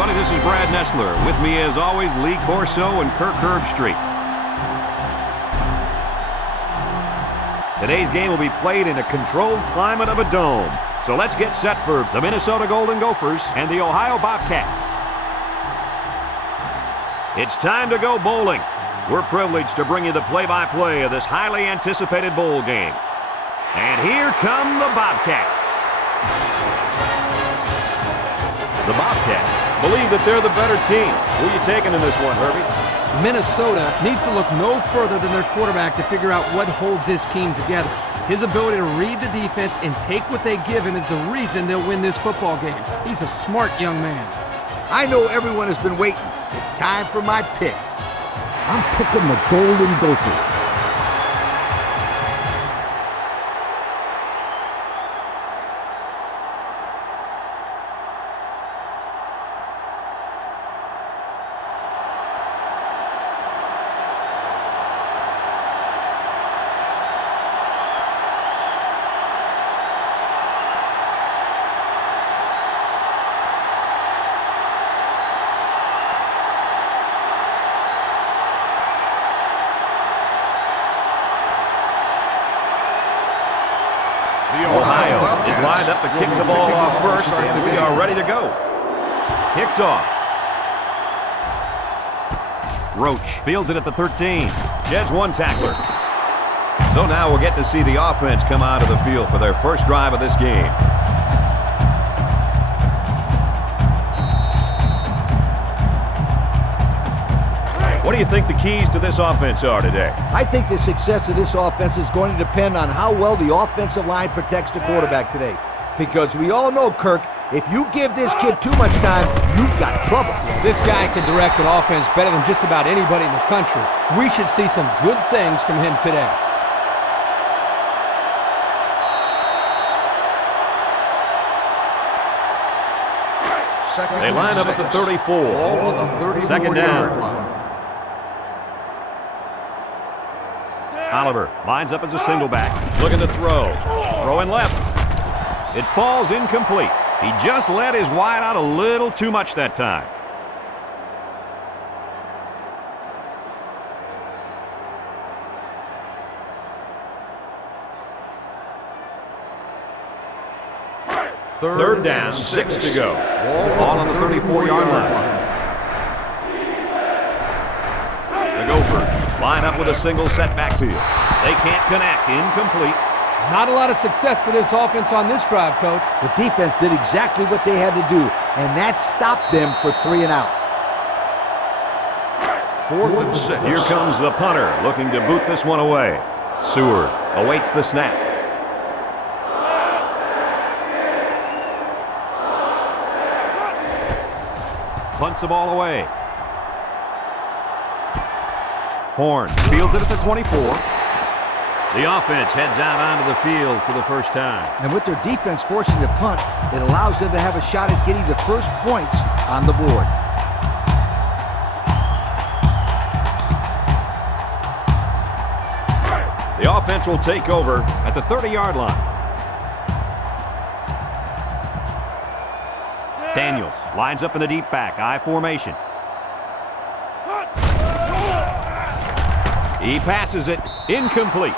everybody. This is Brad Nessler. With me, as always, Lee Corso and Kirk Herbstreit. Today's game will be played in a controlled climate of a dome. So let's get set for the Minnesota Golden Gophers and the Ohio Bobcats. It's time to go bowling. We're privileged to bring you the play-by-play of this highly anticipated bowl game. And here come the Bobcats. The Bobcats believe that they're the better team. Who are you taking in this one, Herbie? Minnesota needs to look no further than their quarterback to figure out what holds this team together. His ability to read the defense and take what they give him is the reason they'll win this football game. He's a smart young man. I know everyone has been waiting. It's time for my pick. I'm picking the Golden Gophers. Ohio is lined up to kick the ball off first, and we are ready to go. Kicks off. Roach fields it at the 13. Sheds one tackler. So now we'll get to see the offense come out of the field for their first drive of this game. What do you think the keys to this offense are today? I think the success of this offense is going to depend on how well the offensive line protects the quarterback today. Because we all know, Kirk, if you give this kid too much time, you've got trouble. This guy can direct an offense better than just about anybody in the country. We should see some good things from him today. They line up at the 34. Second down. Oliver lines up as a single back, looking to throw. Throwing left. It falls incomplete. He just let his wide out a little too much that time. Third down, 6 to go. Ball on the 34-yard line. The Gophers line up with a single set backfield. They can't connect. Incomplete. Not a lot of success for this offense on this drive, Coach. The defense did exactly what they had to do, and that stopped them for 3 and out. 4th and 6. Here comes the punter, looking to boot this one away. Seward awaits the snap. Punts the ball away. Horn fields it at the 24. The offense heads out onto the field for the first time. And with their defense forcing the punt, it allows them to have a shot at getting the first points on the board. The offense will take over at the 30-yard line. Daniels lines up in a deep back, I formation. He passes it, incomplete.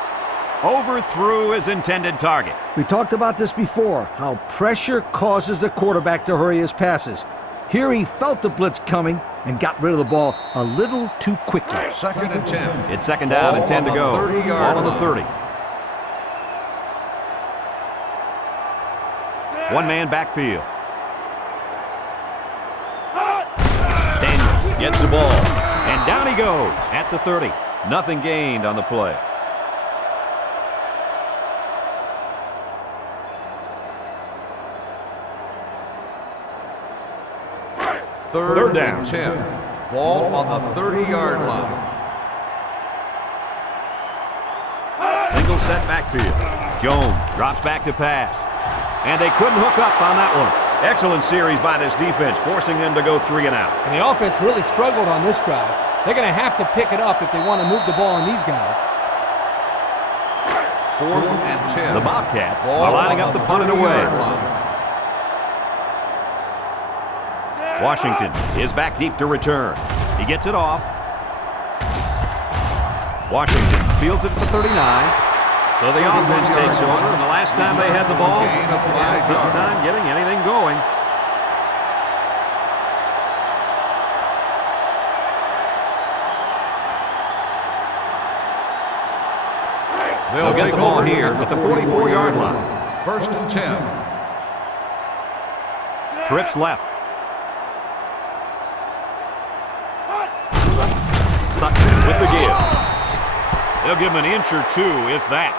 Overthrew his intended target. We talked about this before, how pressure causes the quarterback to hurry his passes. Here he felt the blitz coming and got rid of the ball a little too quickly. 2nd and 10. It's 2nd down and 10 to go. Ball on the 30. One-man backfield. Daniels gets the ball, and down he goes at the 30. Nothing gained on the play. Third down. 10. Ball on the 30-yard line. Single set backfield. Jones drops back to pass. And they couldn't hook up on that one. Excellent series by this defense, forcing them to go 3 and out. And the offense really struggled on this drive. They're going to have to pick it up if they want to move the ball on these guys. 4th and 10. The Bobcats are lining up to punt it away. Washington is back deep to return. He gets it off. Washington fields it to the 39. So the offense takes over, and the last time they had the ball, tough time getting anything going. They'll get the ball here at the 44-yard line. 1st and 10. Trips left. Sutton with the give. They'll give him an inch or two, if that.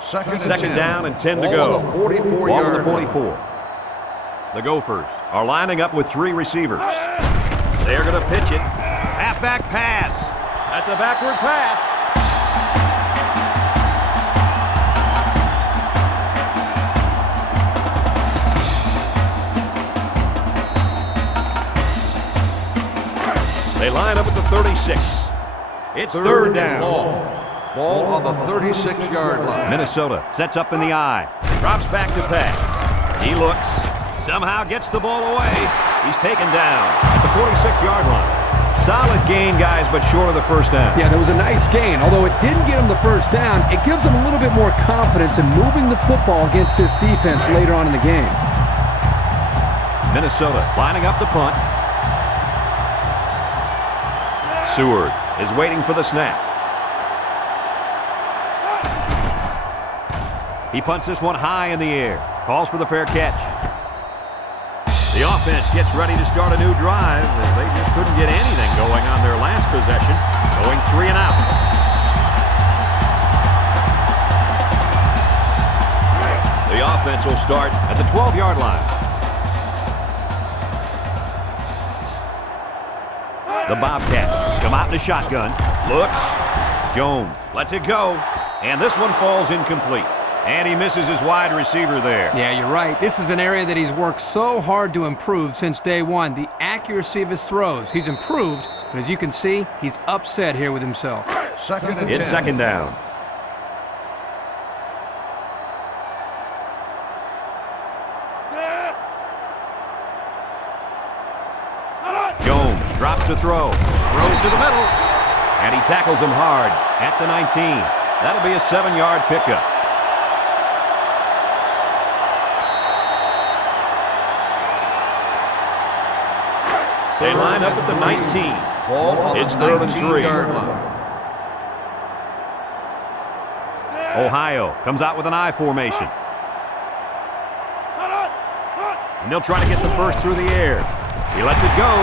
Second down and 10 to go. Ball on the 44 Ball on yard the 44. The Gophers are lining up with 3 receivers. They're going to pitch it. Halfback pass. That's a backward pass. They line up at the 36. It's third down. Ball on the 36-yard line. Minnesota sets up in the I. Drops back to pass. He looks. Somehow gets the ball away. He's taken down at the 46-yard line. Solid gain, guys, but short of the first down. Yeah, that was a nice gain. Although it didn't get him the first down, it gives him a little bit more confidence in moving the football against this defense later on in the game. Minnesota lining up the punt. Seward is waiting for the snap. He punts this one high in the air. Calls for the fair catch. The offense gets ready to start a new drive, as they just couldn't get anything going on their last possession, going 3 and out. The offense will start at the 12-yard line. The Bobcats come out in the shotgun. Looks. Jones lets it go. And this one falls incomplete. And he misses his wide receiver there. Yeah, you're right. This is an area that he's worked so hard to improve since day one. The accuracy of his throws. He's improved, but as you can see, he's upset here with himself. Second and 10. It's second down. Jones drops to throw. Throws to the middle. And he tackles him hard at the 19. That'll be a 7-yard pickup. They line up at the 19. Ball on It's the 3rd and 3. 19-yard line. Ohio comes out with an I formation. And they'll try to get the first through the air. He lets it go.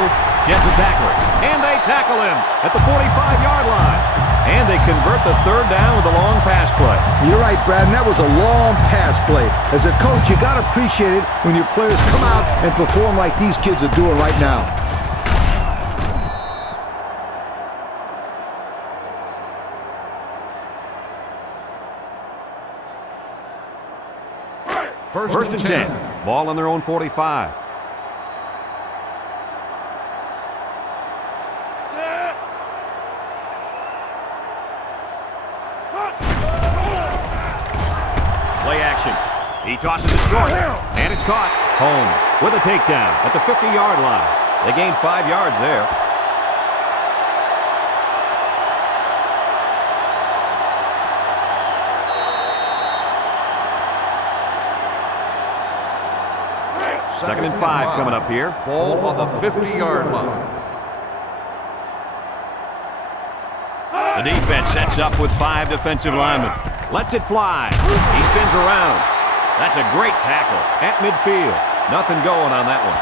Sheds a tackler. And they tackle him at the 45-yard line. And they convert the 3rd down with a long pass play. You're right, Brad, and that was a long pass play. As a coach, you got to appreciate it when your players come out and perform like these kids are doing right now. First and 10. Ball on their own 45. Play action. He tosses it short. And it's caught. Holmes with a takedown at the 50-yard line. They gained 5 yards there. Second and 5 coming up here. Ball on the 50-yard line. The defense sets up with 5 defensive linemen. Lets it fly. He spins around. That's a great tackle at midfield. Nothing going on that one.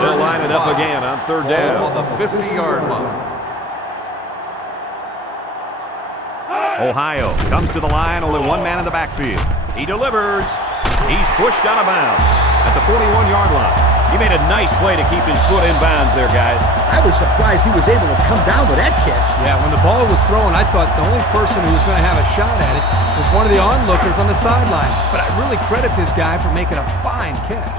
They'll line it up again on 3rd down. Ball on the 50-yard line. Ohio comes to the line, only one man in the backfield. He delivers. He's pushed out of bounds at the 41-yard line. He made a nice play to keep his foot in bounds there, guys. I was surprised he was able to come down with that catch. Yeah, when the ball was thrown, I thought the only person who was going to have a shot at it was one of the onlookers on the sideline. But I really credit this guy for making a fine catch.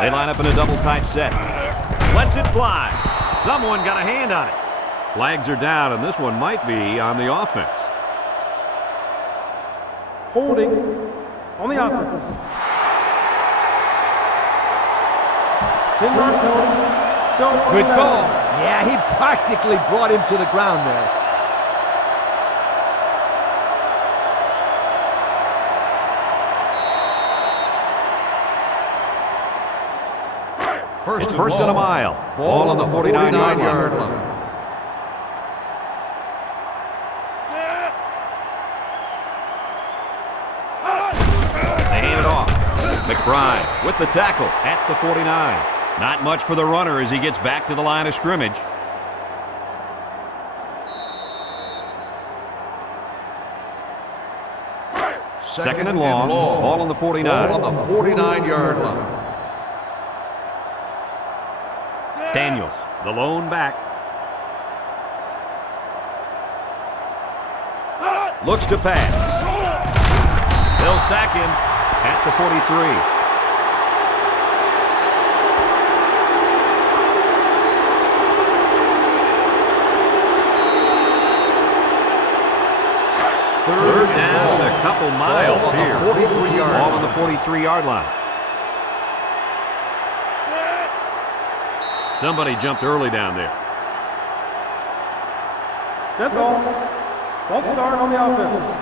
They line up in a double tight set. Lets it fly. Someone got a hand on it. Flags are down, and this one might be on the offense. Holding on the offense. 10-yard penalty. Still Good call. Yeah, he practically brought him to the ground there. It's first and a mile. Ball on the 49-yard line. They hand it off. McBride with the tackle at the 49. Not much for the runner as he gets back to the line of scrimmage. Second and long. Ball on the 49. Ball on the 49-yard line. Daniels, the lone back. Looks to pass. They'll sack him at the 43. Third down and a couple miles here. Ball on the 43-yard line. Somebody jumped early down there. Dead ball. False start on the offense.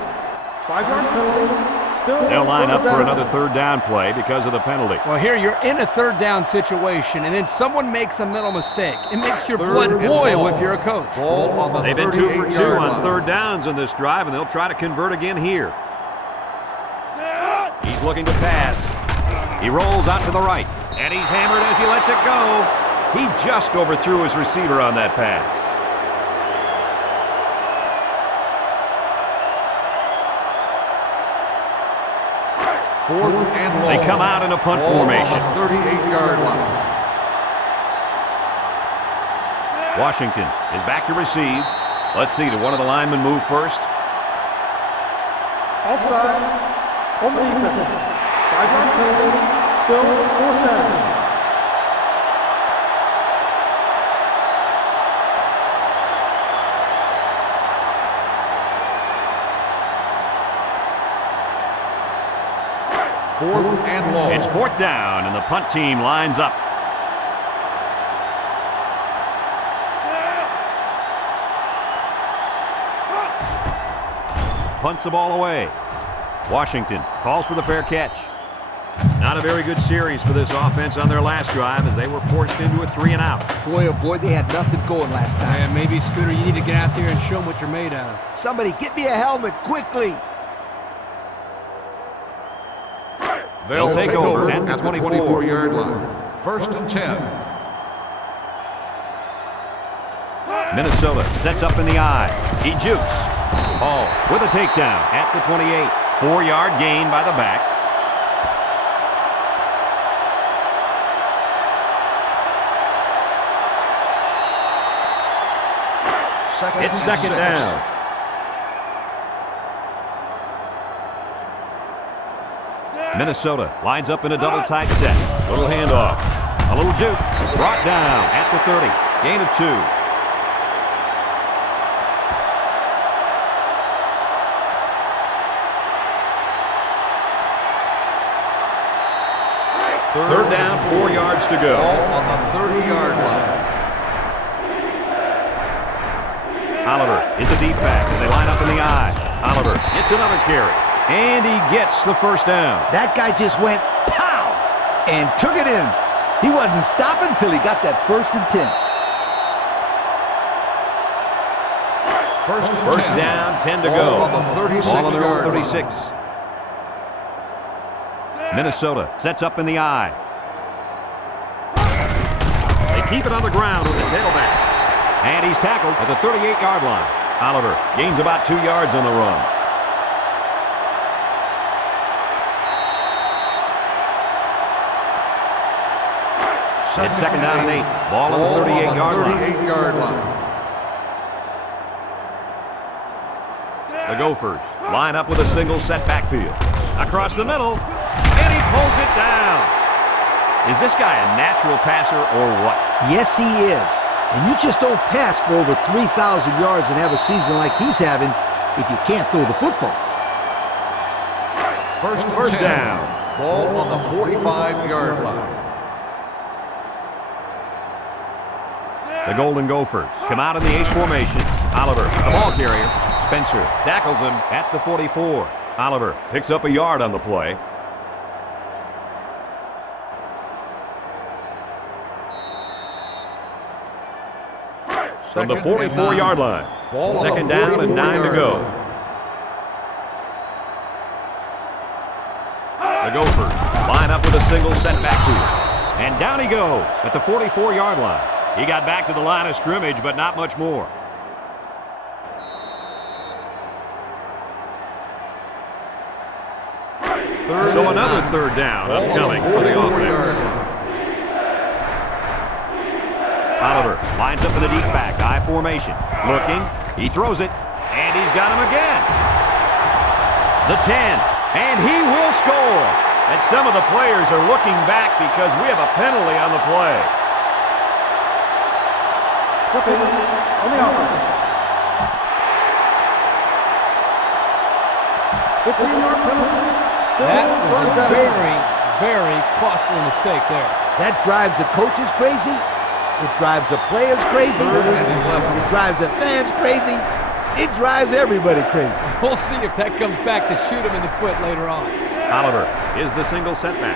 5-yard penalty. Still. They'll line up for another third down play because of the penalty. Well, here you're in a third down situation, and then someone makes a mental mistake. It makes your blood boil if you're a coach. They've been 2 for 2 on third downs in this drive, and they'll try to convert again here. He's looking to pass. He rolls out to the right, and he's hammered as he lets it go. He just overthrew his receiver on that pass. Fourth and long. They come out in a punt formation. 38-yard line. Washington is back to receive. Let's see, did one of the linemen move first? Offsides. On the defense. 5-yard penalty. Still fourth down. Fourth and long. It's fourth down, and the punt team lines up. Punts the ball away. Washington calls for the fair catch. Not a very good series for this offense on their last drive as they were forced into a 3-and-out. Boy, oh boy, they had nothing going last time. And maybe, Scooter, you need to get out there and show them what you're made out of. Somebody get me a helmet quickly. They'll take over at the 24-yard line. First and 10. Minnesota sets up in the I. He jukes. Hall with a takedown at the 28. 4-yard gain by the back. It's second down. Minnesota lines up in a double tight set. Little handoff. A little juke. Brought down at the 30. Gain of 2. Third down, 4 yards to go. Ball on the 30-yard line. Oliver is the deep back as they line up in the I. Oliver gets another carry. And he gets the first down. That guy just went pow and took it in. He wasn't stopping until he got that first and 10. First down, 10 to go. Ball on the 36 Ball on their own yard 36. Minnesota sets up in the I. They keep it on the ground with the tailback. And he's tackled at the 38-yard line. Oliver gains about 2 yards on the run. It's second down and 8. Ball on the 38-yard line. The Gophers line up with a single set backfield. Across the middle, and he pulls it down. Is this guy a natural passer or what? Yes, he is. And you just don't pass for over 3,000 yards and have a season like he's having if you can't throw the football. First down. Ball on the 45-yard line. The Golden Gophers come out in the ace formation. Oliver, the ball carrier. Spencer tackles him at the 44. Oliver picks up a yard on the play. From the 44-yard line. Second down and 9 to go. The Gophers line up with a single set backfield. And down he goes at the 44-yard line. He got back to the line of scrimmage, but not much more. So another third down upcoming for the offense. Oliver lines up in the deep back, I formation. Looking, he throws it, and he's got him again. The 10, and he will score. And some of the players are looking back because we have a penalty on the play. Flipping on the offense. 15-yard penalty. That was a very, very costly mistake there. That drives the coaches crazy. It drives the players crazy. It drives the fans crazy. It drives everybody crazy. We'll see if that comes back to shoot him in the foot later on. Oliver is the single setback.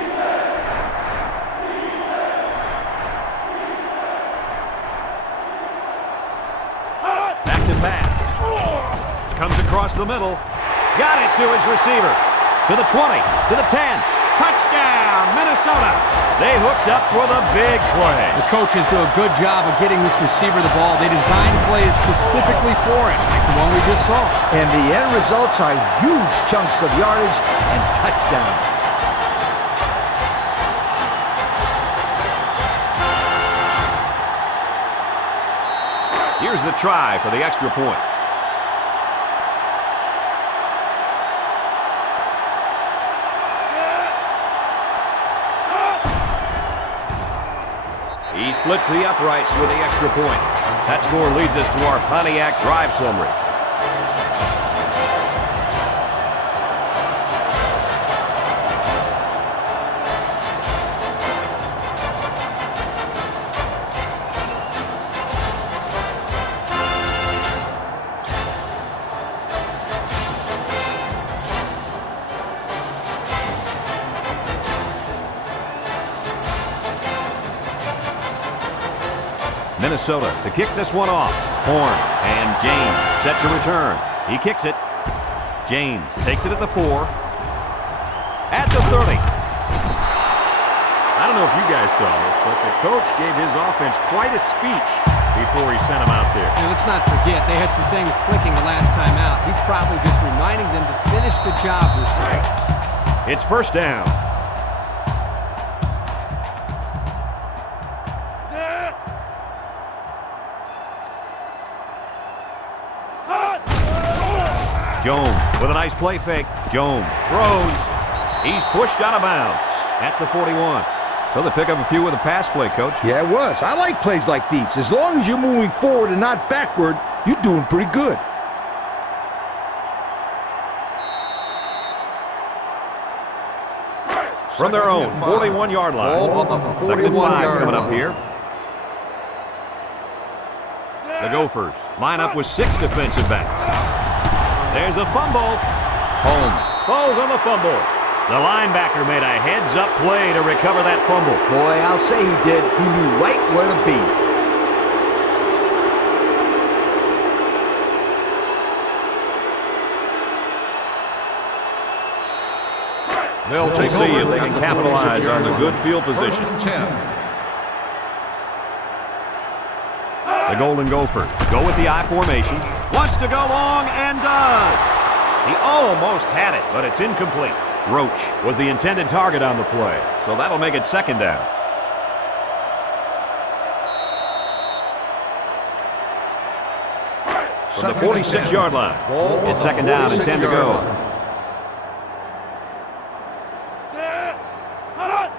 Back to pass. Comes across the middle. Got it to his receiver. To the 20, to the 10. Touchdown, Minnesota. They hooked up for the big play. The coaches do a good job of getting this receiver the ball. They designed plays specifically for him, like the one we just saw. And the end results are huge chunks of yardage and touchdowns. Here's the try for the extra point. He splits the uprights with the extra point. That score leads us to our Pontiac drive summary. Minnesota to kick this one off. Horn and James set to return. He kicks it. James takes it at the 4. At the 30. I don't know if you guys saw this, but the coach gave his offense quite a speech before he sent them out there. And let's not forget, they had some things clicking the last time out. He's probably just reminding them to finish the job this time. It's first down. Jones with a nice play fake. Jones throws. He's pushed out of bounds at the 41. So they pick up a few with a pass play, Coach. Yeah, it was. I like plays like these. As long as you're moving forward and not backward, you're doing pretty good. From their own 41-yard line. Ball on the 41-yard coming up line. here. The Gophers line up with 6 defensive backs. There's a fumble. Holmes falls on the fumble. The linebacker made a heads-up play to recover that fumble. Boy, I'll say he did. He knew right where to be. They'll We'll see if they can capitalize on the good field position. 10. The Golden Gophers go with the I formation. Wants to go long and does. He almost had it, but it's incomplete. Roach was the intended target on the play, so that'll make it second down. From the 46-yard line, it's second down and 10 to go.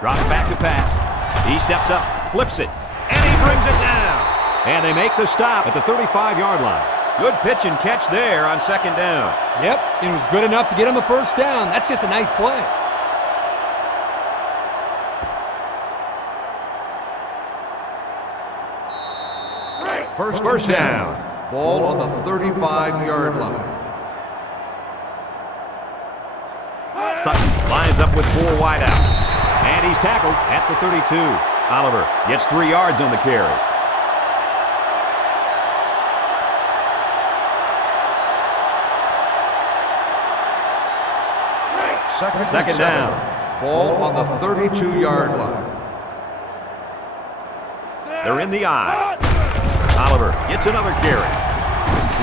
Drops back to pass. He steps up, flips it, and he brings it down. And they make the stop at the 35-yard line. Good pitch and catch there on second down. Yep, it was good enough to get him the first down. That's just a nice play. First down. Ball on the 35-yard line. Sutton lines up with 4 wideouts. And he's tackled at the 32. Oliver gets 3 yards on the carry. Second down. Ball on the 32-yard line. They're in the eye. Oliver gets another carry.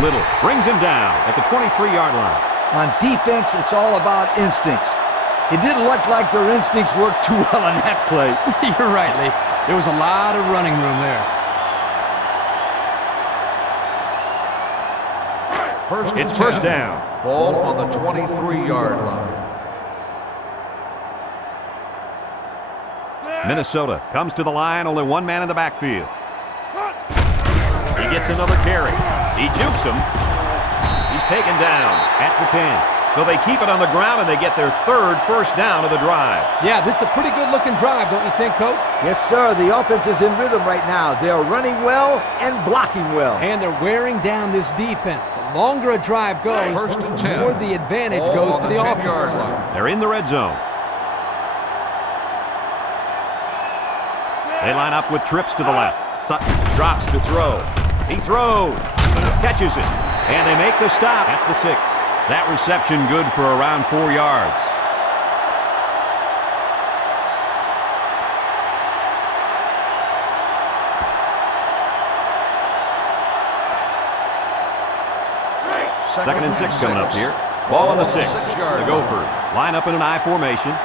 Little brings him down at the 23-yard line. On defense, it's all about instincts. It didn't look like their instincts worked too well on that play. You're right, Lee. There was a lot of running room there. It's first down. Ball on the 23-yard line. Minnesota comes to the line, only 1 man in the backfield. He gets another carry. He jukes him. He's taken down at the 10. So they keep it on the ground and they get their 3rd first down of the drive. Yeah, this is a pretty good-looking drive, don't you think, Coach? Yes, sir. The offense is in rhythm right now. They're running well and blocking well. And they're wearing down this defense. The longer a drive goes, First and 10. the more the advantage Ball goes on to the the 10-yard offense. line. They're in the red zone. They line up with trips to the left. Sutton drops to throw. He throws, catches it, and they make the stop at the 6. That reception good for around 4 yards. Second and 6 coming up here. Ball on the 6. The Gophers line up in an I formation.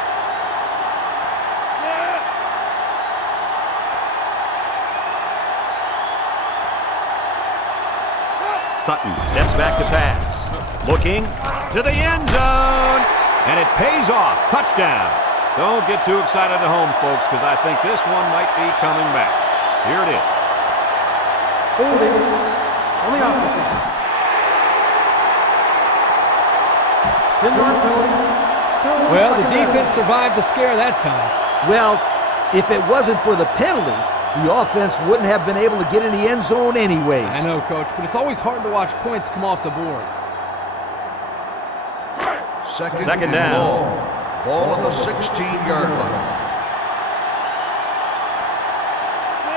Sutton steps back to pass. Looking to the end zone. And it pays off. Touchdown. Don't get too excited at home, folks, because I think this one might be coming back. Here it is. Holding on the offense. 10-yard penalty. Still Well, the second down. defense survived the scare that time. Well, if it wasn't for the penalty, the offense wouldn't have been able to get in the end zone anyways. I know, Coach, but it's always hard to watch points come off the board. Second down. Ball on the 16-yard line.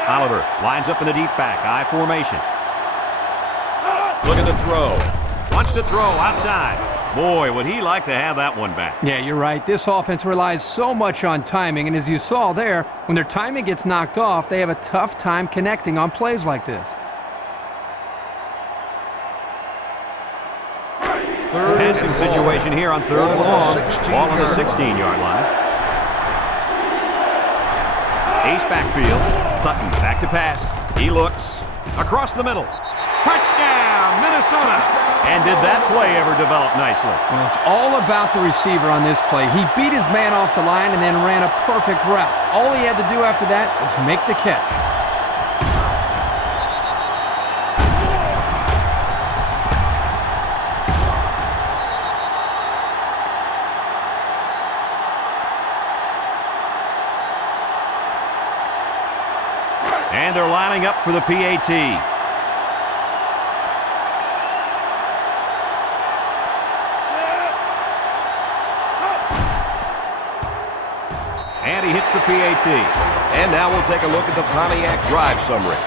Oliver lines up in the deep back, I formation. Look at the throw. Wants to throw outside. Boy, would he like to have that one back. Yeah, you're right. This offense relies so much on timing, and as you saw there, when their timing gets knocked off, they have a tough time connecting on plays like this. Passing situation here on 3rd and long. Ball on the 16-yard line. Ace backfield. Sutton back to pass. He looks across the middle. Touchdown, Minnesota! And did that play ever develop nicely? Well, it's all about the receiver on this play. He beat his man off the line and then ran a perfect route. All he had to do after that was make the catch. And they're lining up for the PAT. And he hits the PAT. And now we'll take a look at the Pontiac drive summary.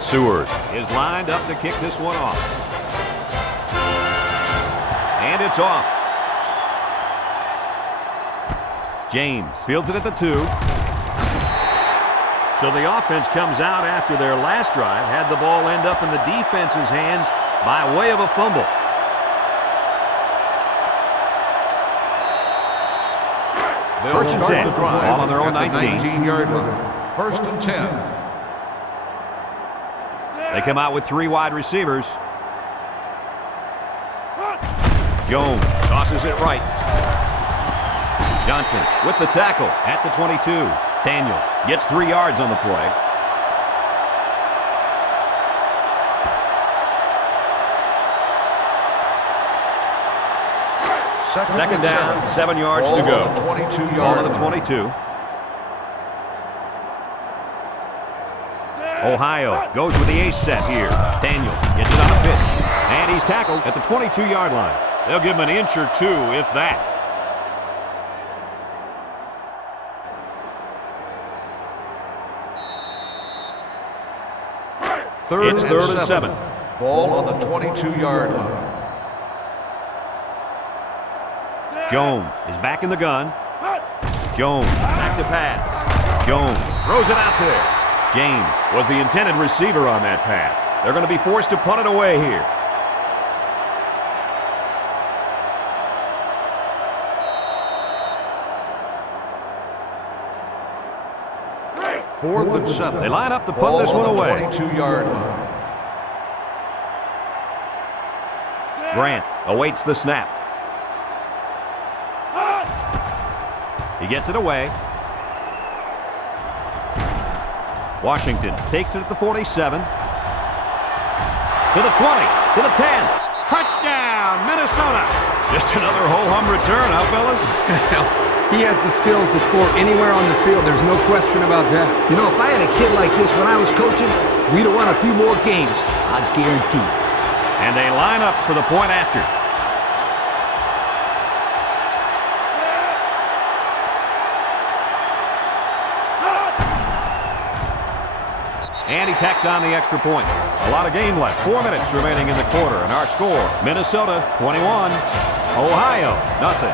Seward is lined up to kick this one off. And it's off. James fields it at the 2. So the offense comes out after their last drive, had the ball end up in the defense's hands by way of a fumble. First and 10, ball on their own 19. 19-yard line. First and 10. They come out with 3 wide receivers. Jones tosses it right. Johnson with the tackle at the 22. Daniel gets 3 yards on the play. Second down, 7 yards to go. Ball on the 22. Ohio goes with the ace set here. Daniel gets it on a pitch. And he's tackled at the 22-yard line. They'll give him an inch or 2, if that. It's third and 7. Ball on the 22-yard line. Jones is back in the gun. Jones back to pass. Jones throws it out there. James was the intended receiver on that pass. They're going to be forced to punt it away here. Fourth and 7. They line up to punt this one away. 22-yard line. Grant awaits the snap. He gets it away. Washington takes it at the 47. To the 20. To the 10. Touchdown, Minnesota. Just another ho-hum return, huh, fellas? He has the skills to score anywhere on the field. There's no question about that. You know, if I had a kid like this when I was coaching, we'd have won a few more games. I guarantee it. And they line up for the point after. And he tacks on the extra point. A lot of game left. 4 minutes remaining in the quarter. And our score, Minnesota 21, Ohio nothing.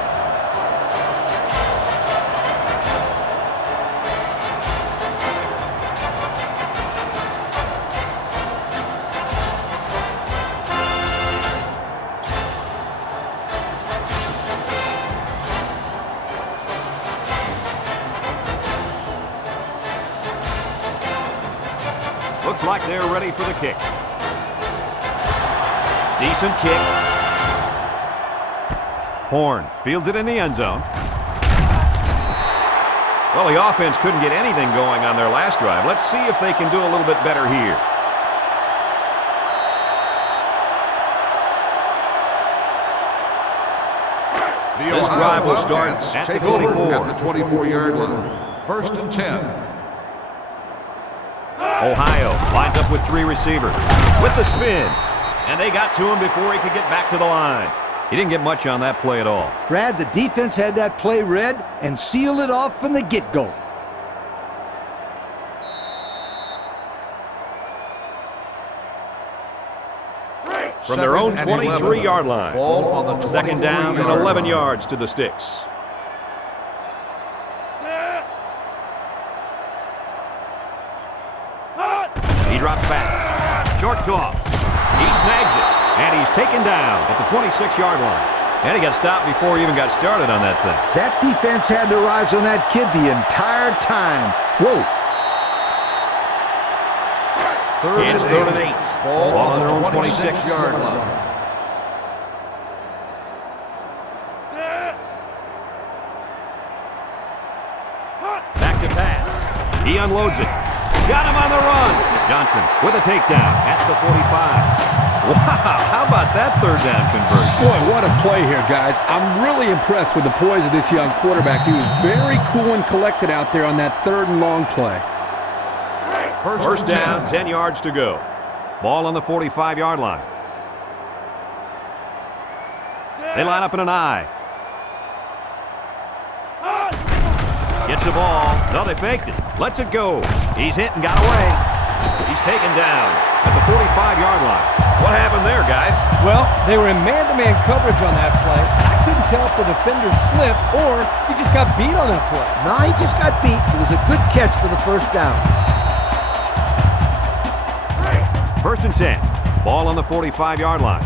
Looks like they're ready for the kick. Decent kick. Horn fields it in the end zone. Well, the offense couldn't get anything going on their last drive. Let's see if they can do a little bit better here. This drive will start at the 24. At the 24-yard line. First and 10. Ohio lines up with 3 receivers with the spin. And they got to him before he could get back to the line. He didn't get much on that play at all. Brad, the defense had that play read and sealed it off from the get-go. From their own 23-yard line. Ball on the Second down and 11 yards to the sticks. He drops back. Short toss. He snags it. And he's taken down at the 26-yard line. And he got stopped before he even got started on that thing. That defense had their eyes on that kid the entire time. Whoa. It's third and 8. Ball on their own 26-yard line. Back to pass. He unloads it. Got him on the run. Johnson with a takedown at the 45. Wow, how about that third down conversion? Boy, what a play here, guys. I'm really impressed with the poise of this young quarterback. He was very cool and collected out there on that 3rd and long play. First down, 10 yards to go. Ball on the 45-yard line. They line up in an I. Gets the ball. No, they faked it. Lets it go. He's hit and got away. He's taken down at the 45-yard line. What happened there, guys? Well, they were in man-to-man coverage on that play. I couldn't tell if the defender slipped or if he just got beat on that play. No, he just got beat. It was a good catch for the first down. 1st and 10. Ball on the 45-yard line.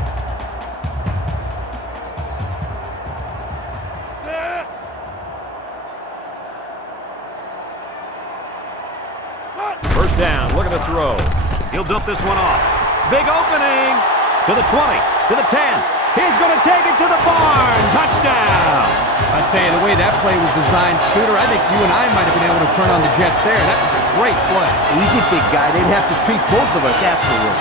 First down, look at the throw. He'll dump this one off. Big opening to the 20, to the 10. He's going to take it to the barn. Touchdown. I tell you, the way that play was designed, Scooter, I think you and I might have been able to turn on the Jets there. That was a great play. Easy, big guy. They'd have to treat both of us afterwards.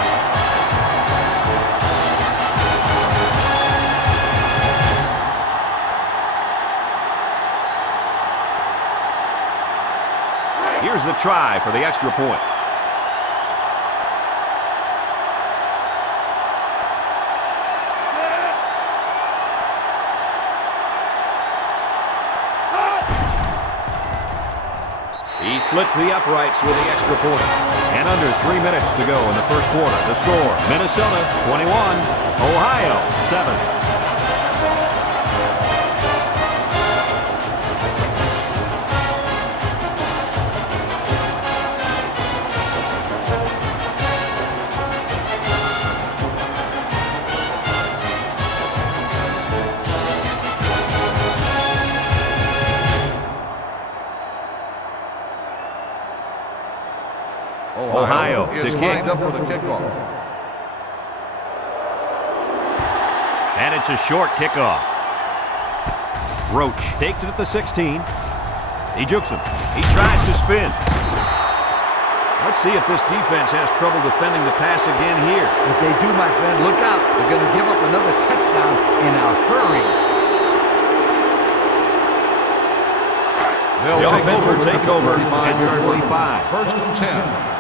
Here's the try for the extra point. He splits the uprights with the extra point. And under 3 minutes to go in the first quarter. The score, Minnesota 21, Ohio 7. Ohio is to lined kick. up for the kickoff. And it's a short kickoff. Roach takes it at the 16. He jukes him. He tries to spin. Let's see if this defense has trouble defending the pass again here. If they do, my friend, look out. They're going to give up another touchdown in a hurry. The offense will take over at the 45. 1st and 10.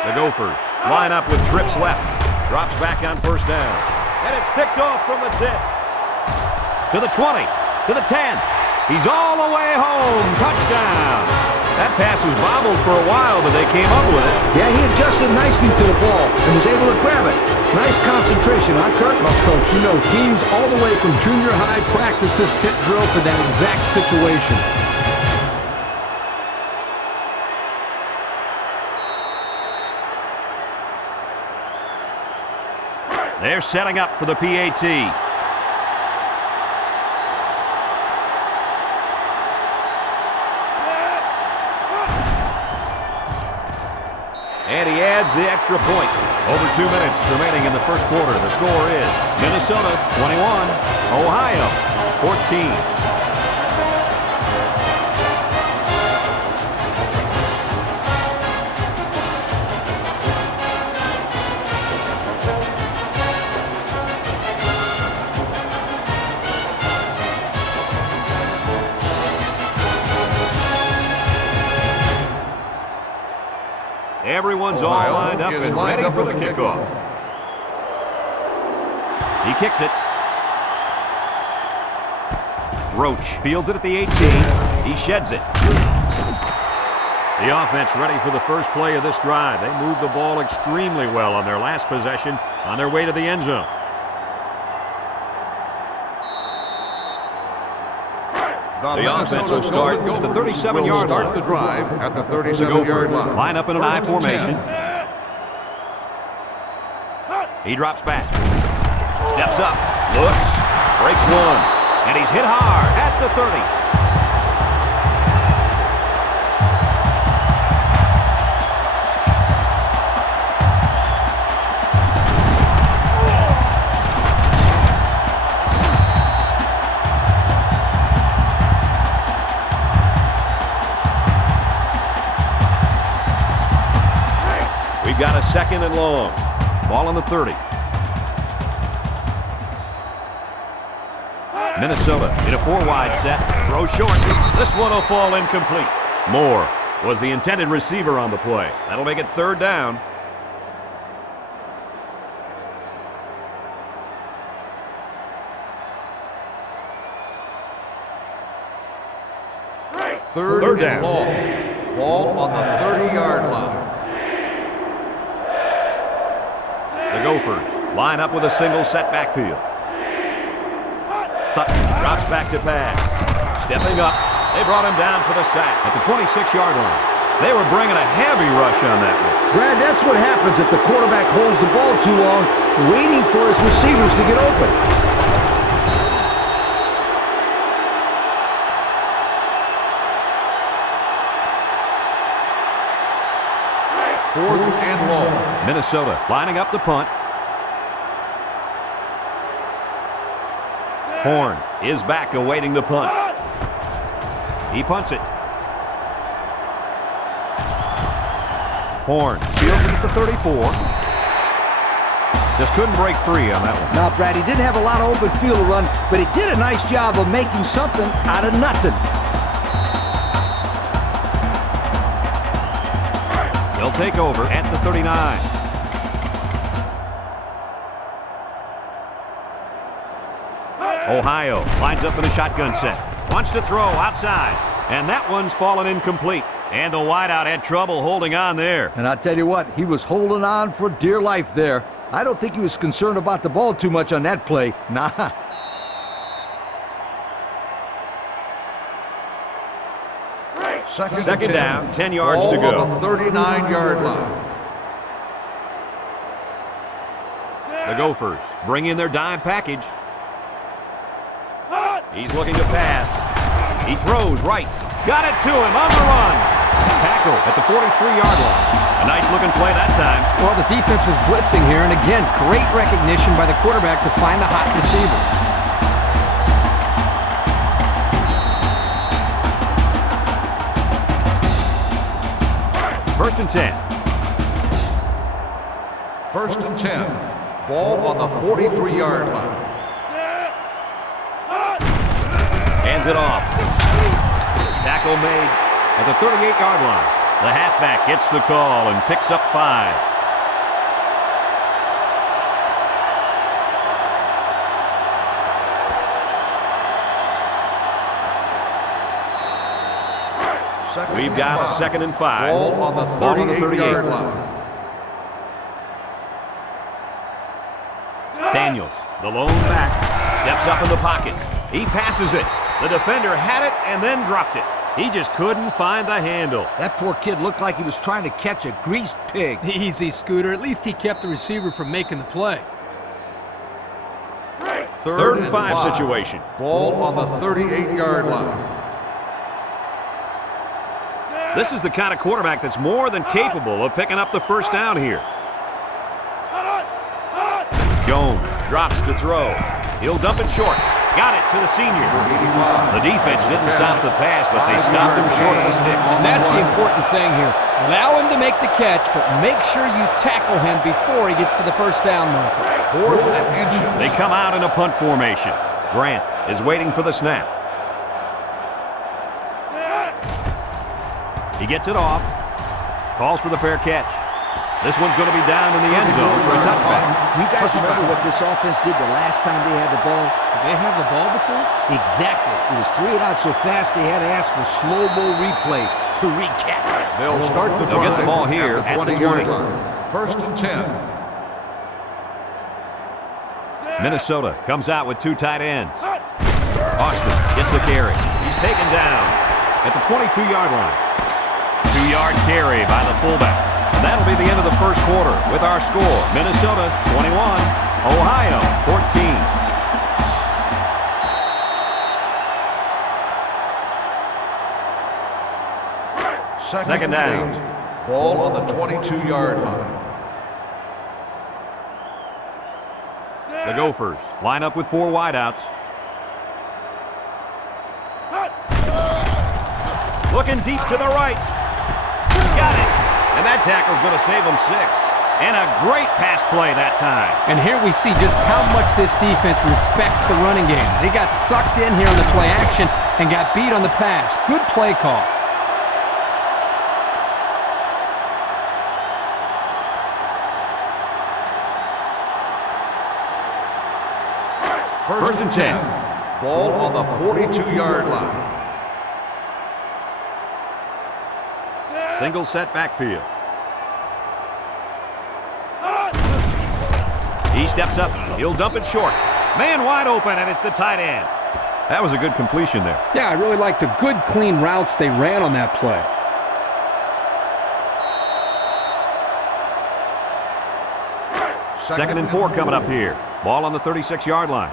The Gophers line up with trips left. Drops back on first down. And it's picked off from the 10. To the 20. To the 10. He's all the way home. Touchdown. That pass was bobbled for a while, but they came up with it. Yeah, he adjusted nicely to the ball and was able to grab it. Nice concentration, huh, Kirk? Well, Coach, you know, teams all the way from junior high practice this tip drill for that exact situation. They're setting up for the PAT. And he adds the extra point. Over 2 minutes remaining in the first quarter. The score is Minnesota 21, Ohio 14. Everyone's all lined up and ready for the kickoff. He kicks it. Roach fields it at the 18. He sheds it. The offense ready for the first play of this drive. They moved the ball extremely well on their last possession on their way to the end zone. The offense will start at the 37-yard line. Start the drive at the 37-yard line. Line up in an I formation. He drops back. Steps up. Looks. Breaks one. And he's hit hard at the 30. Got a 2nd and long. Ball on the 30. Minnesota in a 4-wide set. Throw short. This one will fall incomplete. Moore was the intended receiver on the play. That'll make it 3rd down. Third down. Ball on the 30-yard line. The Gophers line up with a single set backfield. Sutton drops back to pass. Stepping up, they brought him down for the sack at the 26-yard line. They were bringing a heavy rush on that one. Brad, that's what happens if the quarterback holds the ball too long, waiting for his receivers to get open. Fourth and long. Minnesota lining up the punt. Horn is back awaiting the punt. He punts it. Horn fields it at the 34. Just couldn't break free on that one. Now, Brad, he didn't have a lot of open field to run, but he did a nice job of making something out of nothing. They'll take over at the 39. Ohio lines up in a shotgun set. Wants to throw outside. And that one's fallen incomplete. And the wideout had trouble holding on there. And I'll tell you what, he was holding on for dear life there. I don't think he was concerned about the ball too much on that play. Nah. Second down, 10 yards to Ball go. on the 39-yard line. The Gophers bring in their dime package. He's looking to pass. He throws right. Got it to him on the run. Tackle at the 43-yard line. A nice-looking play that time. Well, the defense was blitzing here, and again, great recognition by the quarterback to find the hot receiver. First and 10. First and 10. Ball on the 43-yard line. Hands it off. Tackle made at the 38-yard line. The halfback gets the call and picks up 5. We've got a 2nd and 5. Ball on the 38-yard line. Daniels, the lone back, steps up in the pocket. He passes it. The defender had it and then dropped it. He just couldn't find the handle. That poor kid looked like he was trying to catch a greased pig. Easy, Scooter. At least he kept the receiver from making the play. Third and 5 situation. Ball on the 38-yard line. This is the kind of quarterback that's more than capable of picking up the first down here. Jones drops to throw. He'll dump it short. Got it to the senior. The defense didn't stop the pass, but they stopped him short of the sticks. And that's the important thing here. Allow him to make the catch, but make sure you tackle him before he gets to the first down marker. 4th and inches. They come out in a punt formation. Grant is waiting for the snap. He gets it off. Calls for the fair catch. This one's going to be down in the end zone for a touchback. You guys remember what this offense did the last time they had the ball? Did they have the ball before? Exactly. It was 3 and out so fast they had to ask for slow-mo replay to recap. They'll start the They'll get the drive ball here at the at the 20-yard 20. line. First and 10. Minnesota comes out with 2 tight ends. Austin gets the carry. He's taken down at the 22-yard line. 2-yard carry by the fullback. And that'll be the end of the first quarter with our score. Minnesota 21, Ohio 14. Second down. Ball on the 22-yard line. The Gophers line up with 4 wideouts. Looking deep to the right. Got it. And that tackle's going to save them 6. And a great pass play that time. And here we see just how much this defense respects the running game. They got sucked in here in the play action and got beat on the pass. Good play call. First and 10. Ball on the 42-yard line. Single set backfield. He steps up. He'll dump it short. Man wide open, and it's the tight end. That was a good completion there. Yeah, I really liked the good, clean routes they ran on that play. Second and 4 coming up here. Ball on the 36-yard line.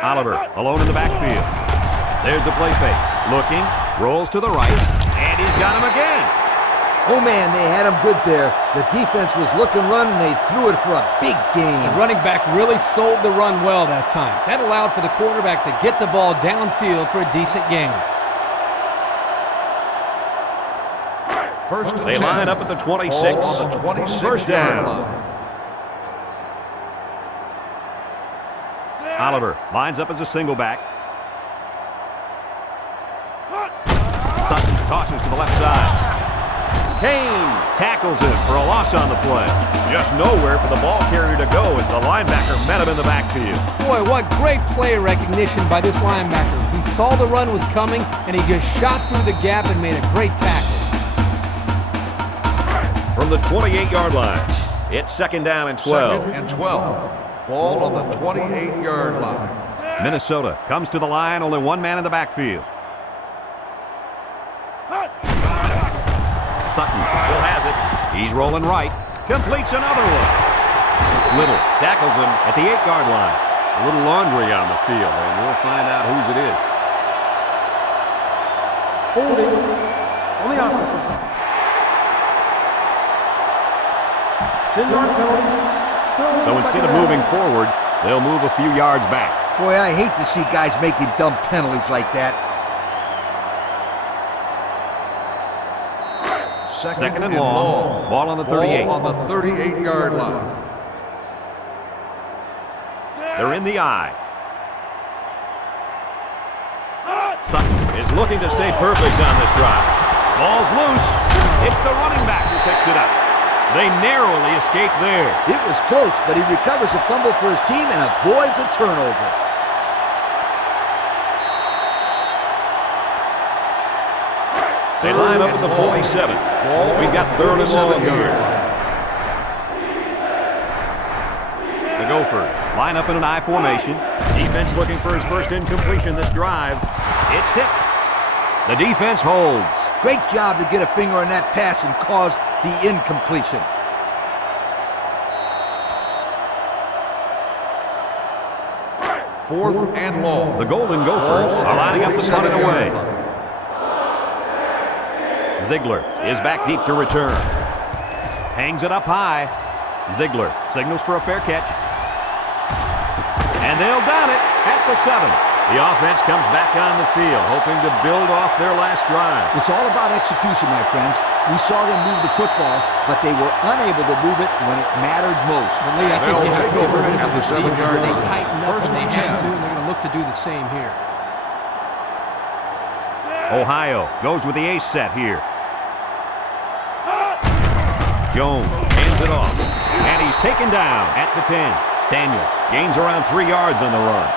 Oliver alone in the backfield. There's a play fake. Looking, rolls to the right, and he's got him again. Oh, man, they had him good there. The defense was looking run, and they threw it for a big gain. The running back really sold the run well that time. That allowed for the quarterback to get the ball downfield for a decent gain. First and They 10. line up at the 26. Ball on the 26 First down. line. Oliver lines up as a single back. Sutton tosses to the left side. Kane tackles him for a loss on the play. Just nowhere for the ball carrier to go as the linebacker met him in the backfield. Boy, what great play recognition by this linebacker. He saw the run was coming, and he just shot through the gap and made a great tackle. From the 28-yard line, it's second down and 12. Second and 12. Ball on the 28-yard line. Minnesota comes to the line, only one man in the backfield. Sutton still has it. He's rolling right. Completes another one. Little tackles him at the 8-yard line. A little laundry on the field, and we'll find out whose it is. Holding on the offense. 10-yard penalty. Still So instead of moving forward, they'll move a few yards back. Boy, I hate to see guys making dumb penalties like that. Second and long. Ball on the 38. Ball on the 38-yard line. They're in the eye. Sutton is looking to stay perfect on this drive. Ball's loose. It's the running back who picks it up. They narrowly escaped there. It was close, but he recovers a fumble for his team and avoids a turnover. They line up at the 47. We've got third and long here. The Gophers line up in an I formation. Defense looking for his first incompletion this drive. It's tipped. The defense holds. Great job to get a finger on that pass and cause the incompletion. Fourth and long. The Golden Gophers are lining up to punt it away. Ziegler is back deep to return. Hangs it up high. Ziegler signals for a fair catch. And they'll down it at the 7. The offense comes back on the field, hoping to build off their last drive. It's all about execution, my friends. We saw them move the football, but they were unable to move it when it mattered most. But Lee, I think They'll you have take to give over credit at to the this 7-yard defense. They line. tightened up First when they and had 10. to, and they're going to look to do the same here. Ohio goes with the ace set here. Jones hands it off, and he's taken down at the 10. Daniels gains around 3 yards on the run.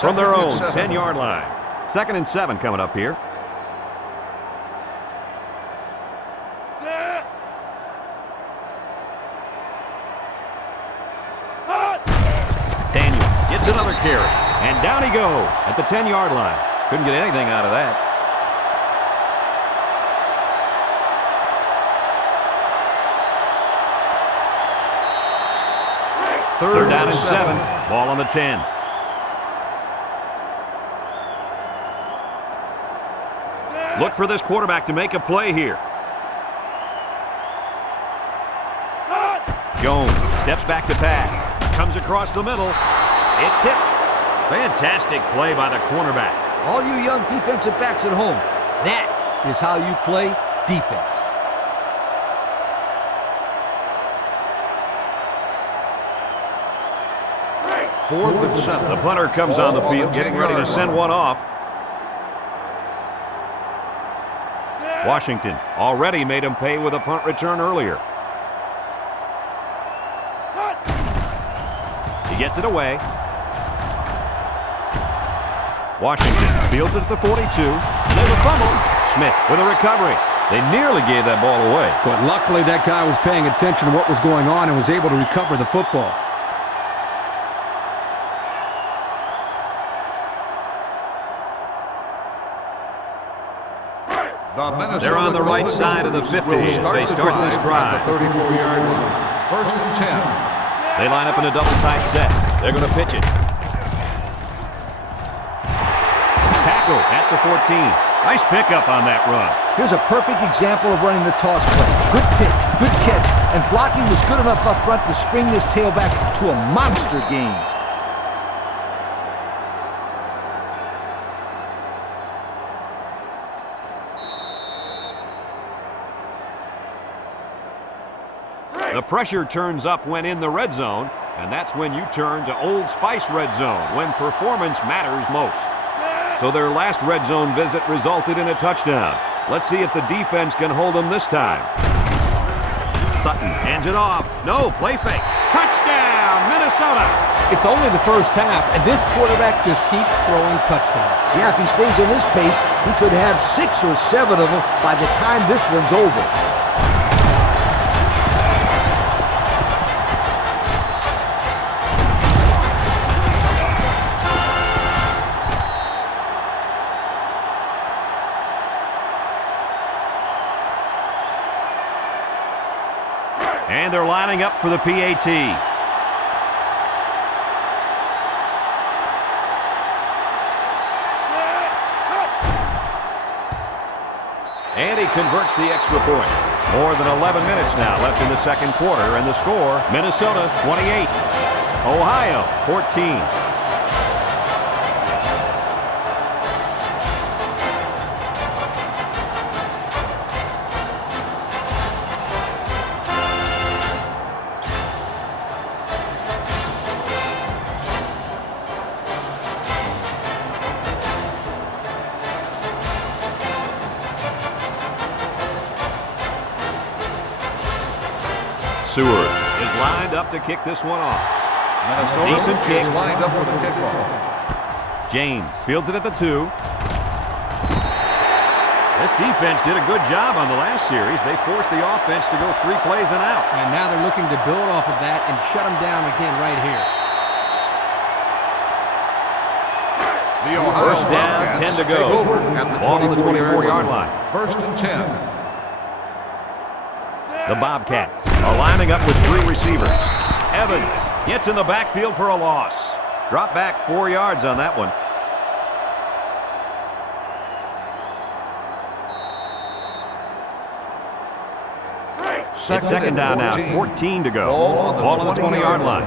From their own 10-yard line. Second and 7 coming up here. Daniel gets another carry, and down he goes at the 10-yard line. Couldn't get anything out of that. Third down and 7. Ball on the 10. Look for this quarterback to make a play here. Jones steps back to pass. Comes across the middle. It's tipped. Fantastic play by the cornerback. All you young defensive backs at home, that is how you play defense. Fourth and 7. The punter comes on the Ball field, getting ready to 10-yard send one off. Washington already made him pay with a punt return earlier. He gets it away. Washington fields it at the 42. There's a fumble. Smith with a recovery. They nearly gave that ball away. But luckily that guy was paying attention to what was going on and was able to recover the football. They're on the right side of the 50 as they start this drive. At the 34-yard line. First and 10. They line up in a double tight set. They're going to pitch it. Tackle at the 14. Nice pickup on that run. Here's a perfect example of running the toss play. Good pitch, good catch, and blocking was good enough up front to spring this tailback to a monster gain. The pressure turns up when in the red zone, and that's when you turn to Old Spice Red Zone, when performance matters most. So their last red zone visit resulted in a touchdown. Let's see if the defense can hold them this time. Sutton hands it off. No, play fake. Touchdown, Minnesota! It's only the first half, and this quarterback just keeps throwing touchdowns. Yeah, if he stays on this pace, he could have 6 or 7 of them by the time this one's over. And they're lining up for the PAT. And he converts the extra point. More than 11 minutes now left in the second quarter, and the score, Minnesota 28, Ohio 14. Seward is lined up to kick this one off. Minnesota Decent kick. is lined up for the kickoff. James fields it at the 2. This defense did a good job on the last series. They forced the offense to go 3 plays and out. And now they're looking to build off of that and shut them down again right here. The Ohio First down, Bobcats 10 to go. take over at the Ball on the 24-yard line. First and 10. The Bobcats are lining up with 3 receivers. Evans gets in the backfield for a loss. Drop back 4 yards on that one. It's second down now, 14 to go. Ball on the 20-yard line.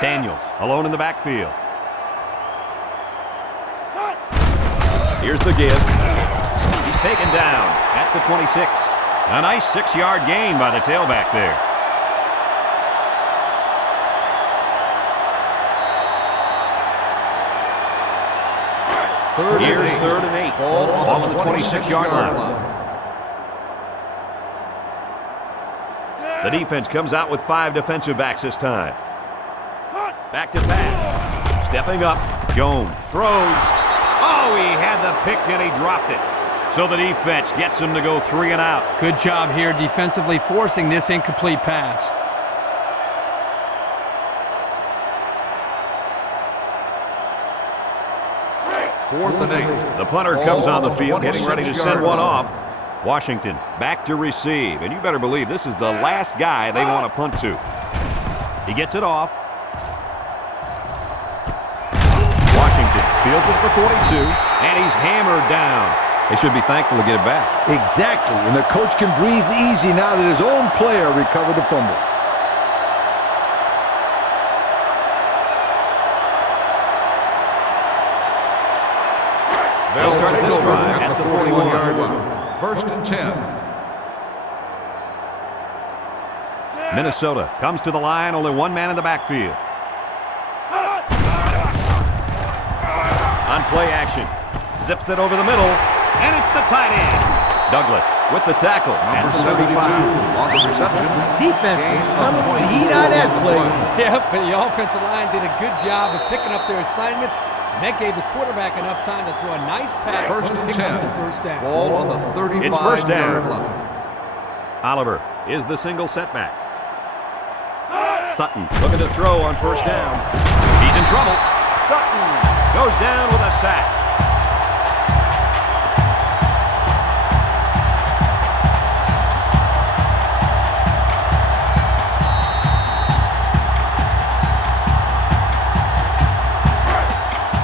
Daniels alone in the backfield. Here's the give. He's taken down at the 26. A nice 6-yard gain by the tailback there. Here's 3rd and 8. Ball on the 26-yard line. The defense comes out with 5 defensive backs this time. Back to pass. Stepping up. Jones throws. Oh, he had the pick and he dropped it. So the defense gets him to go 3 and out. Good job here defensively forcing this incomplete pass. Fourth and 8. The punter comes on the field, getting ready to send one off. Washington back to receive, and you better believe this is the last guy they want to punt to. He gets it off. Washington fields it at the 42, and he's hammered down. They should be thankful to get it back. Exactly, and the coach can breathe easy now that his own player recovered the fumble. They'll start this drive at the 41-yard line. First and 10. Minnesota comes to the line, only one man in the backfield. On play action, zips it over the middle, and it's the tight end, Douglas. with the tackle. Number 72 on the reception. Defense Gain was of coming with 22 heat on that the play. Yep, but the offensive line did a good job of picking up their assignments, and that gave the quarterback enough time to throw a nice pass First and and pick up 10. the first down. Ball on the 35-yard It's first down. line. Oliver is the single setback. Sutton looking to throw on first down. He's in trouble. Sutton goes down with a sack.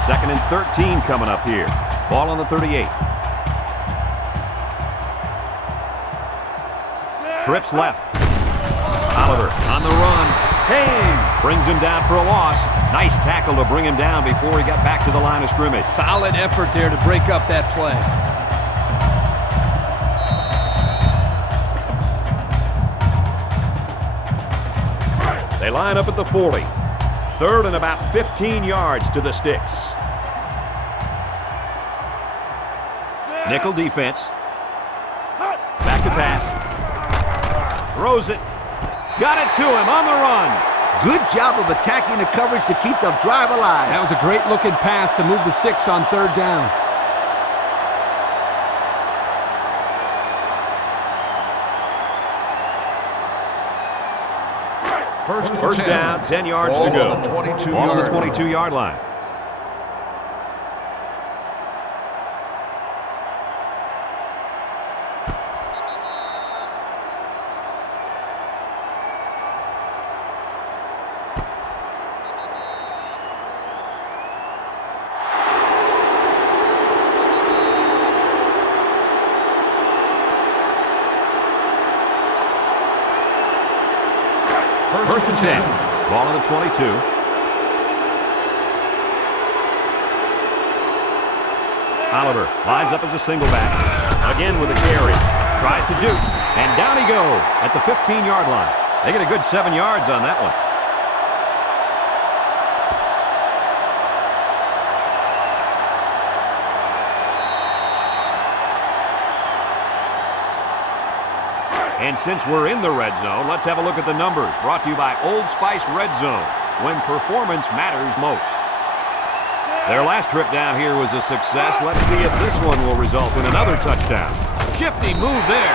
Second and 13 coming up here. Ball on the 38. Trips left. Oliver on the run. Kane brings him down for a loss. Nice tackle to bring him down before he got back to the line of scrimmage. Solid effort there to break up that play. They line up at the 40. Third and about 15 yards to the sticks. Nickel defense. Back to pass. Throws it. Got it to him on the run. Good job of attacking the coverage to keep the drive alive. That was a great looking pass to move the sticks on third down. First down, 10 yards to go. Ball on the 22-yard line. First and 10. Ball on the 22. Oliver lines up as a single back. Again with a carry. Tries to juke. And down he goes at the 15-yard line. They get a good 7 yards on that one. And since we're in the red zone, let's have a look at the numbers. Brought to you by Old Spice Red Zone, when performance matters most. Their last trip down here was a success. Let's see if this one will result in another touchdown. Shifty move there.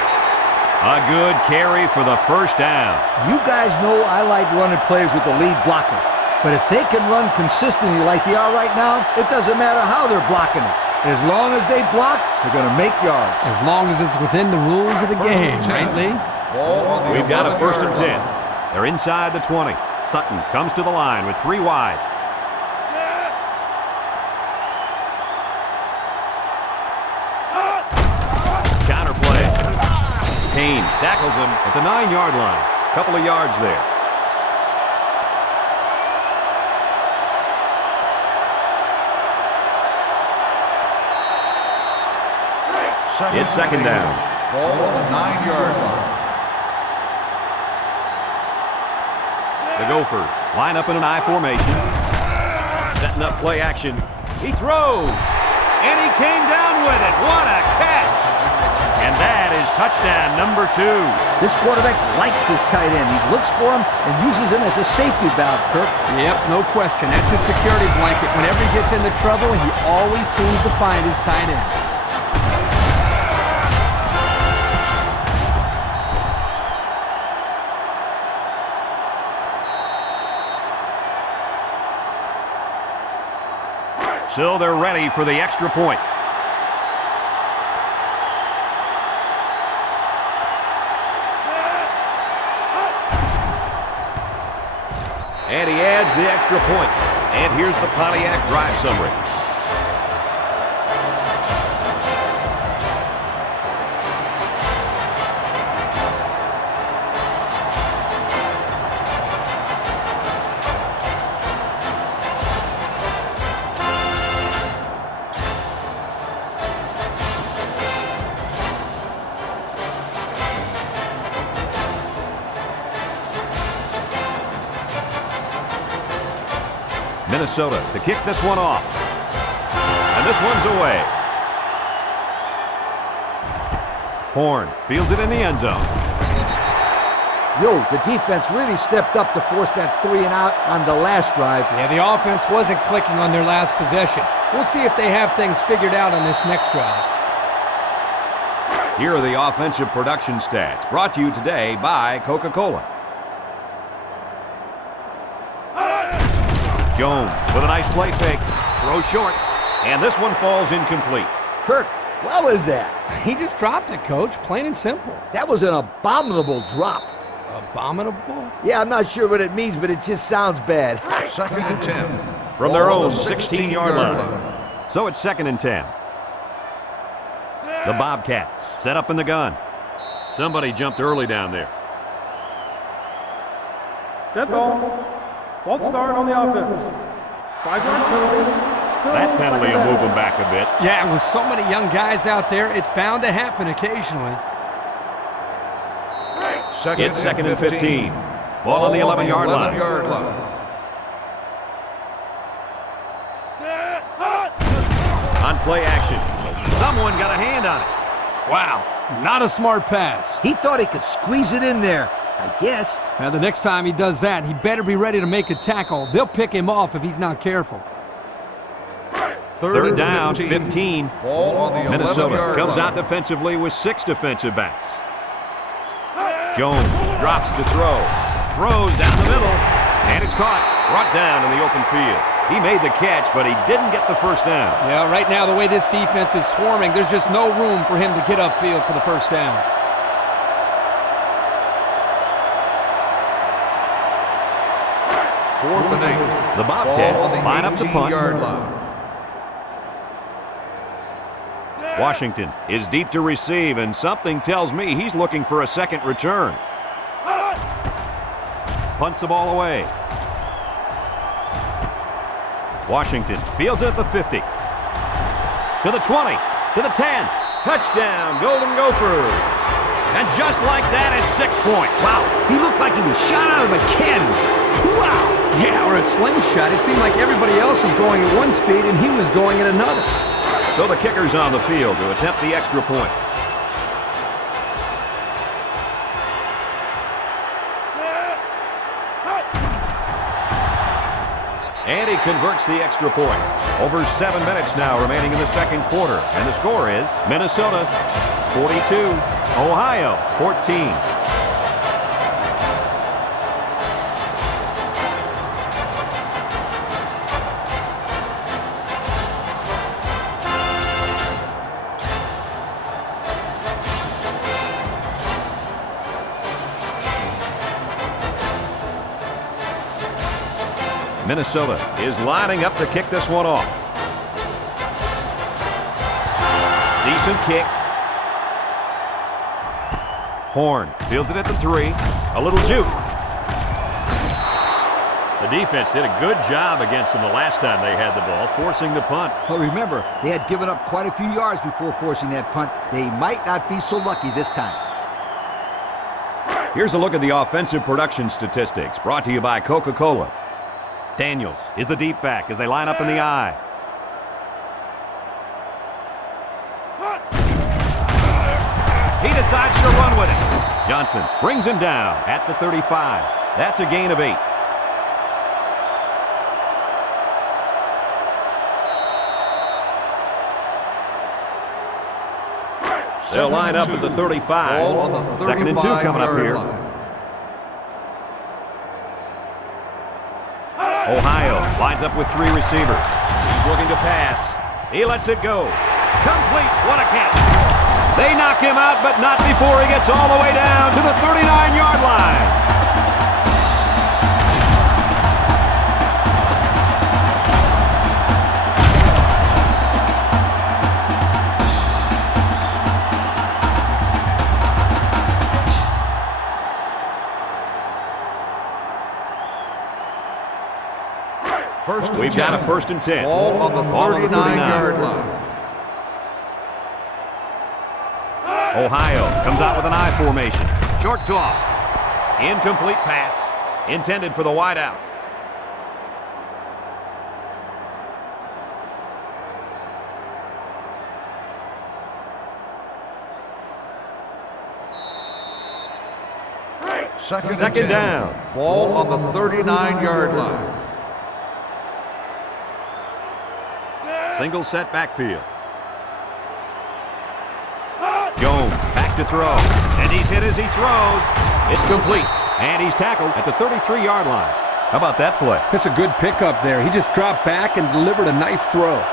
A good carry for the first down. You guys know I like running plays with the lead blocker. But if they can run consistently like they are right now, it doesn't matter how they're blocking it. As long as they block, they're going to make yards. As long as it's within the rules of the game, right, Lee? We've got a first and 10. They're inside the 20. Sutton comes to the line with 3 wide. Counter play. Kane tackles him at the 9-yard line. Couple of yards there. It's second down. Ball on the 9-yard line. The Gophers line up in an I formation. Setting up play action. He throws. And he came down with it. What a catch. And that is touchdown number 2. This quarterback likes his tight end. He looks for him and uses him as a safety valve, Kirk. Yep, no question. That's his security blanket. Whenever he gets into trouble, he always seems to find his tight end. So they're ready for the extra point. And he adds the extra point. And here's the Pontiac drive summary. Minnesota to kick this one off. And this one's away. Horn fields it in the end zone. Yo, the defense really stepped up to force that 3 and out on the last drive. Yeah, the offense wasn't clicking on their last possession. We'll see if they have things figured out on this next drive. Here are the offensive production stats, brought to you today by Coca-Cola. Jones with a nice play fake. Throw short. And this one falls incomplete. Kirk, what was that? He just dropped it, Coach. Plain and simple. That was an abominable drop. Abominable? Yeah, I'm not sure what it means, but it just sounds bad. 2nd and 10. From their Ball own on the 16-yard line. So it's 2nd and 10. The Bobcats set up in the gun. Somebody jumped early down there. Dead ball. False start on the offense. 5-yard penalty. Still That penalty second will down. move them back a bit. Yeah, with so many young guys out there, it's bound to happen occasionally. It's 2nd and 15. Ball on the 11-yard line. On play action. Someone got a hand on it. Wow, not a smart pass. He thought he could squeeze it in there, I guess. Now, the next time he does that, he better be ready to make a tackle. They'll pick him off if he's not careful. Third down, 15. Ball on the Minnesota 11-yard comes line. out defensively with 6 defensive backs. Jones drops to throw. Throws down the middle. And it's caught. Brought down in the open field. He made the catch, but he didn't get the first down. Yeah, right now, the way this defense is swarming, there's just no room for him to get upfield for the first down. Fourth and 8. The Bobcats Ball on the line up to punt. 18-yard line. Washington is deep to receive, and something tells me he's looking for a second return. Punts the ball away. Washington fields it at the 50. To the 20. To the 10. Touchdown, Golden Gophers. And just like that, it's 6 points. Wow, he looked like he was shot out of a cannon. Wow! Yeah, or a slingshot. It seemed like everybody else was going at one speed and he was going at another. So the kicker's on the field to attempt the extra point. And he converts the extra point. Over 7 minutes now remaining in the second quarter. And the score is Minnesota 42, Ohio 14. Minnesota is lining up to kick this one off. Decent kick. Horn fields it at the 3. A little juke. The defense did a good job against them the last time they had the ball, forcing the punt. But remember, they had given up quite a few yards before forcing that punt. They might not be so lucky this time. Here's a look at the offensive production statistics, brought to you by Coca-Cola. Daniels is the deep back as they line up in the I. He decides to run with it. Johnson brings him down at the 35. That's a gain of 8. They'll line up at the 35. Ball on the 2nd and 2 coming up 35-yard here. line. Ohio lines up with 3 receivers. He's looking to pass. He lets it go. Complete. What a catch. They knock him out, but not before he gets all the way down to the 39-yard line. We've got a 1st and 10. Ball on the 39-yard line. Ohio comes out with an I formation. Short toss. Incomplete pass. Intended for the wideout. Second down. Ball on the 39-yard line. Single set backfield. Jones back to throw. And he's hit as he throws. It's complete. And he's tackled at the 33-yard line. How about that play? That's a good pickup there. He just dropped back and delivered a nice throw.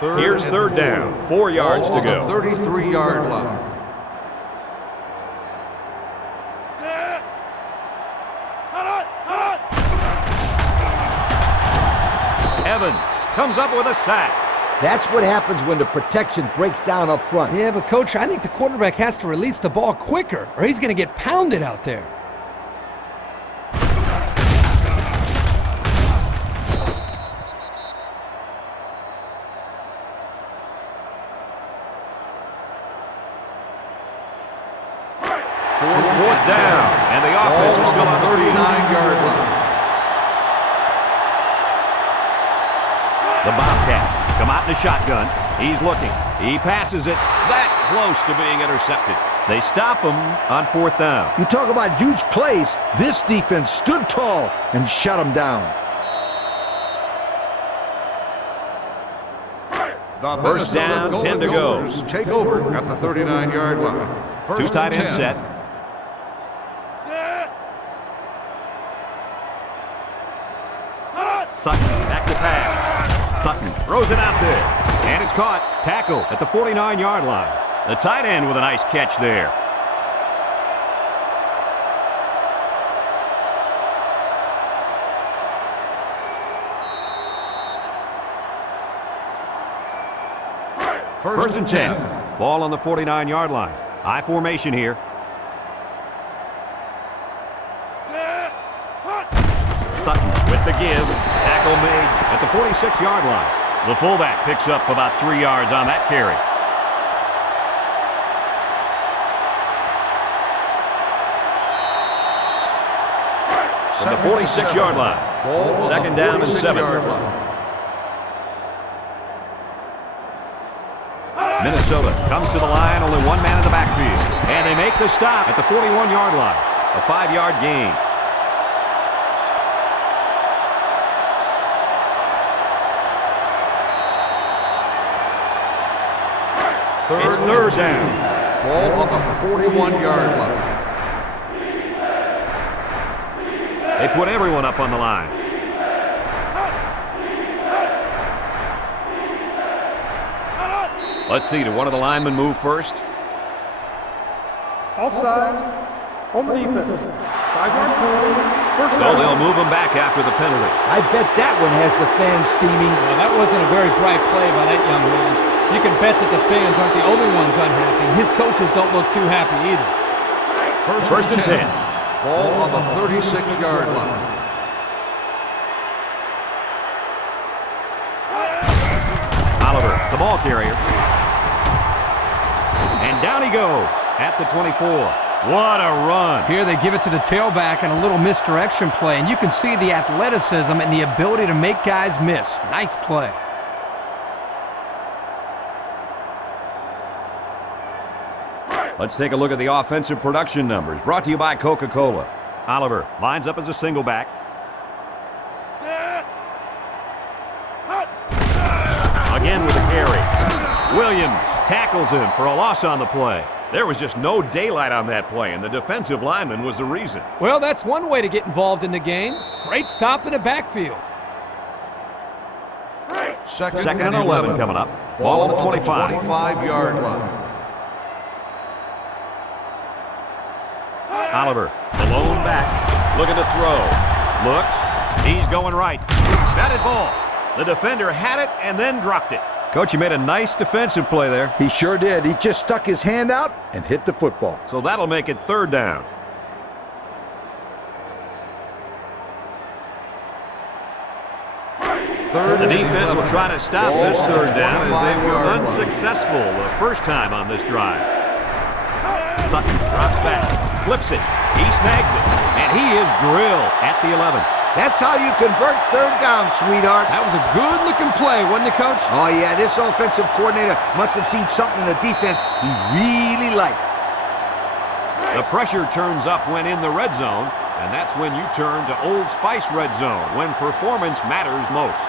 Here's third down. 4 yards to go. 33-yard line. Evans comes up with a sack. That's what happens when the protection breaks down up front. Yeah, but Coach, I think the quarterback has to release the ball quicker, or he's going to get pounded out there. Fourth down, and the offense is still on the 39-yard line. The Bobcats come out in the shotgun. He's looking. He passes it. That close to being intercepted. They stop him on fourth down. You talk about huge plays. This defense stood tall and shut them down. The First down, Minnesota 10 to Golden go. Gophers take over at the 39-yard line. Two First tight and end 10. set. Sutton back to pass. Sutton throws it out there. And it's caught. Tackle at the 49-yard line. The tight end with a nice catch there. First and 10. Ball on the 49-yard line. I formation here. Sutton with the give. Tackle made at the 46-yard line. The fullback picks up about 3 yards on that carry. From the 46-yard line. Ball Second down and 7. Minnesota comes to the line, only one man in the backfield. And they make the stop at the 41-yard line. A 5-yard gain. It's third down. Ball on the 41-yard line. They put everyone up on the line. Let's see, did one of the linemen move first? Offsides. On the defense. 5-yard penalty. First So down. they'll move him back after the penalty. I bet that one has the fans steaming. Well, that wasn't a very bright play by that young man. You can bet that the fans aren't the only ones unhappy. His coaches don't look too happy either. First and 10. Ball on the 36-yard line. Oliver, the ball carrier. And down he goes at the 24. What a run. Here they give it to the tailback and a little misdirection play, and you can see the athleticism and the ability to make guys miss. Nice play. Let's take a look at the offensive production numbers, brought to you by Coca-Cola. Oliver lines up as a single back. Again with a carry. Williams tackles him for a loss on the play. There was just no daylight on that play, and the defensive lineman was the reason. Well, that's one way to get involved in the game. Great stop in the backfield. Second and 11 coming up. Ball on the 25. 25-yard line. Oliver, the lone back, looking to throw. Looks, he's going right. Batted ball. The defender had it and then dropped it. Coach, you made a nice defensive play there. He sure did. He just stuck his hand out and hit the football. So that'll make it third down. The defense will try to stop this third down as they were unsuccessful the first time on this drive. Sutton drops back, flips it, he snags it, and he is drilled at the 11. That's how you convert third down, sweetheart. That was a good-looking play, wasn't it, Coach? Oh, yeah, this offensive coordinator must have seen something in the defense he really liked. The pressure turns up when in the red zone, and that's when you turn to Old Spice red zone, when performance matters most.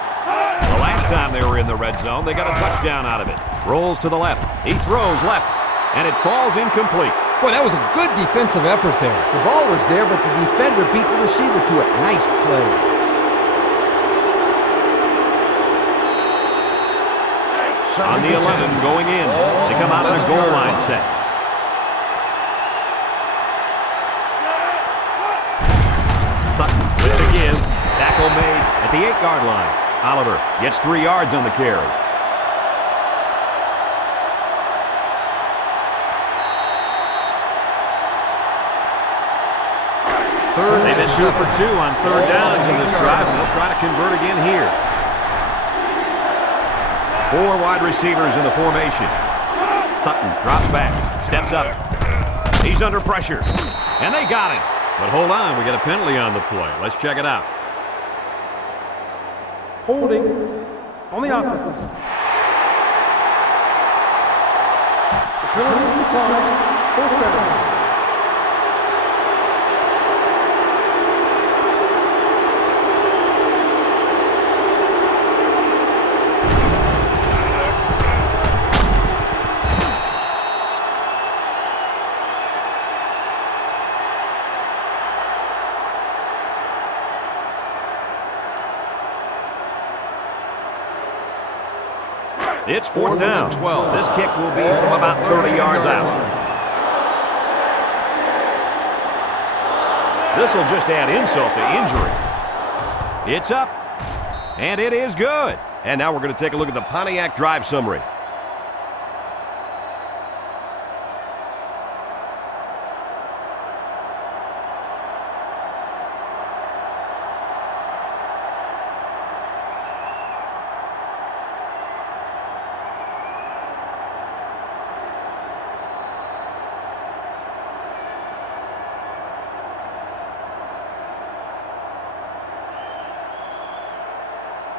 The last time they were in the red zone, they got a touchdown out of it. Rolls to the left. He throws left, and it falls incomplete. Boy, that was a good defensive effort there. The ball was there, but the defender beat the receiver to it. Nice play. On the 11 going in. They come out in a goal line set. Sutton with the give. Tackle made at the 8-yard line. Oliver gets 3 yards on the carry. They've been 2 for 2 on third downs in this drive, and they'll try to convert again here. 4 wide receivers in the formation. Sutton drops back, steps up. He's under pressure, and they got him. But hold on, we got a penalty on the play. Let's check it out. Holding on the offense. The penalty is declined. 4th down. It's 4th down. 12. This kick will be from about 30 yards out. This will just add insult to injury. It's up, and it is good. And now we're going to take a look at the Pontiac drive summary.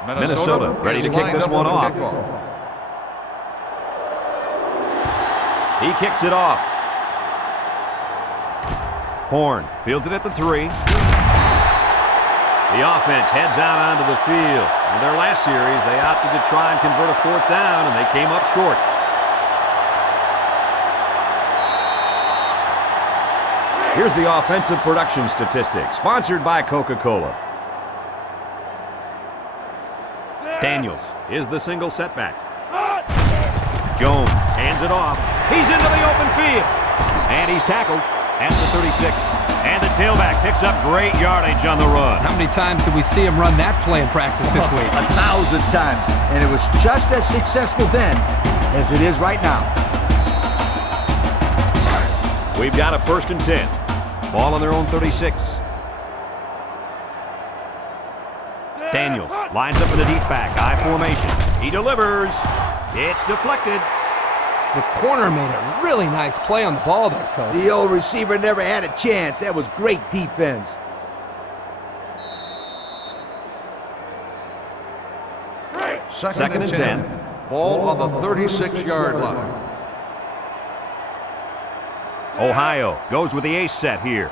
Minnesota ready to kick this one off. He kicks it off. Horn fields it at the 3. The offense heads out onto the field. In their last series, they opted to try and convert a 4th down, and they came up short. Here's the offensive production statistics, sponsored by Coca-Cola. Daniels is the single setback. Jones hands it off. He's into the open field. And he's tackled at the 36. And the tailback picks up great yardage on the run. How many times did we see him run that play in practice this week? 1,000 times. And it was just as successful then as it is right now. We've got a 1st and 10. Ball on their own 36. Daniels lines up in the deep back, I formation. He delivers. It's deflected. The corner made a really nice play on the ball there, Coach. The old receiver never had a chance. That was great defense. Second and 10. Ball on the 36-yard line. Ohio goes with the ace set here.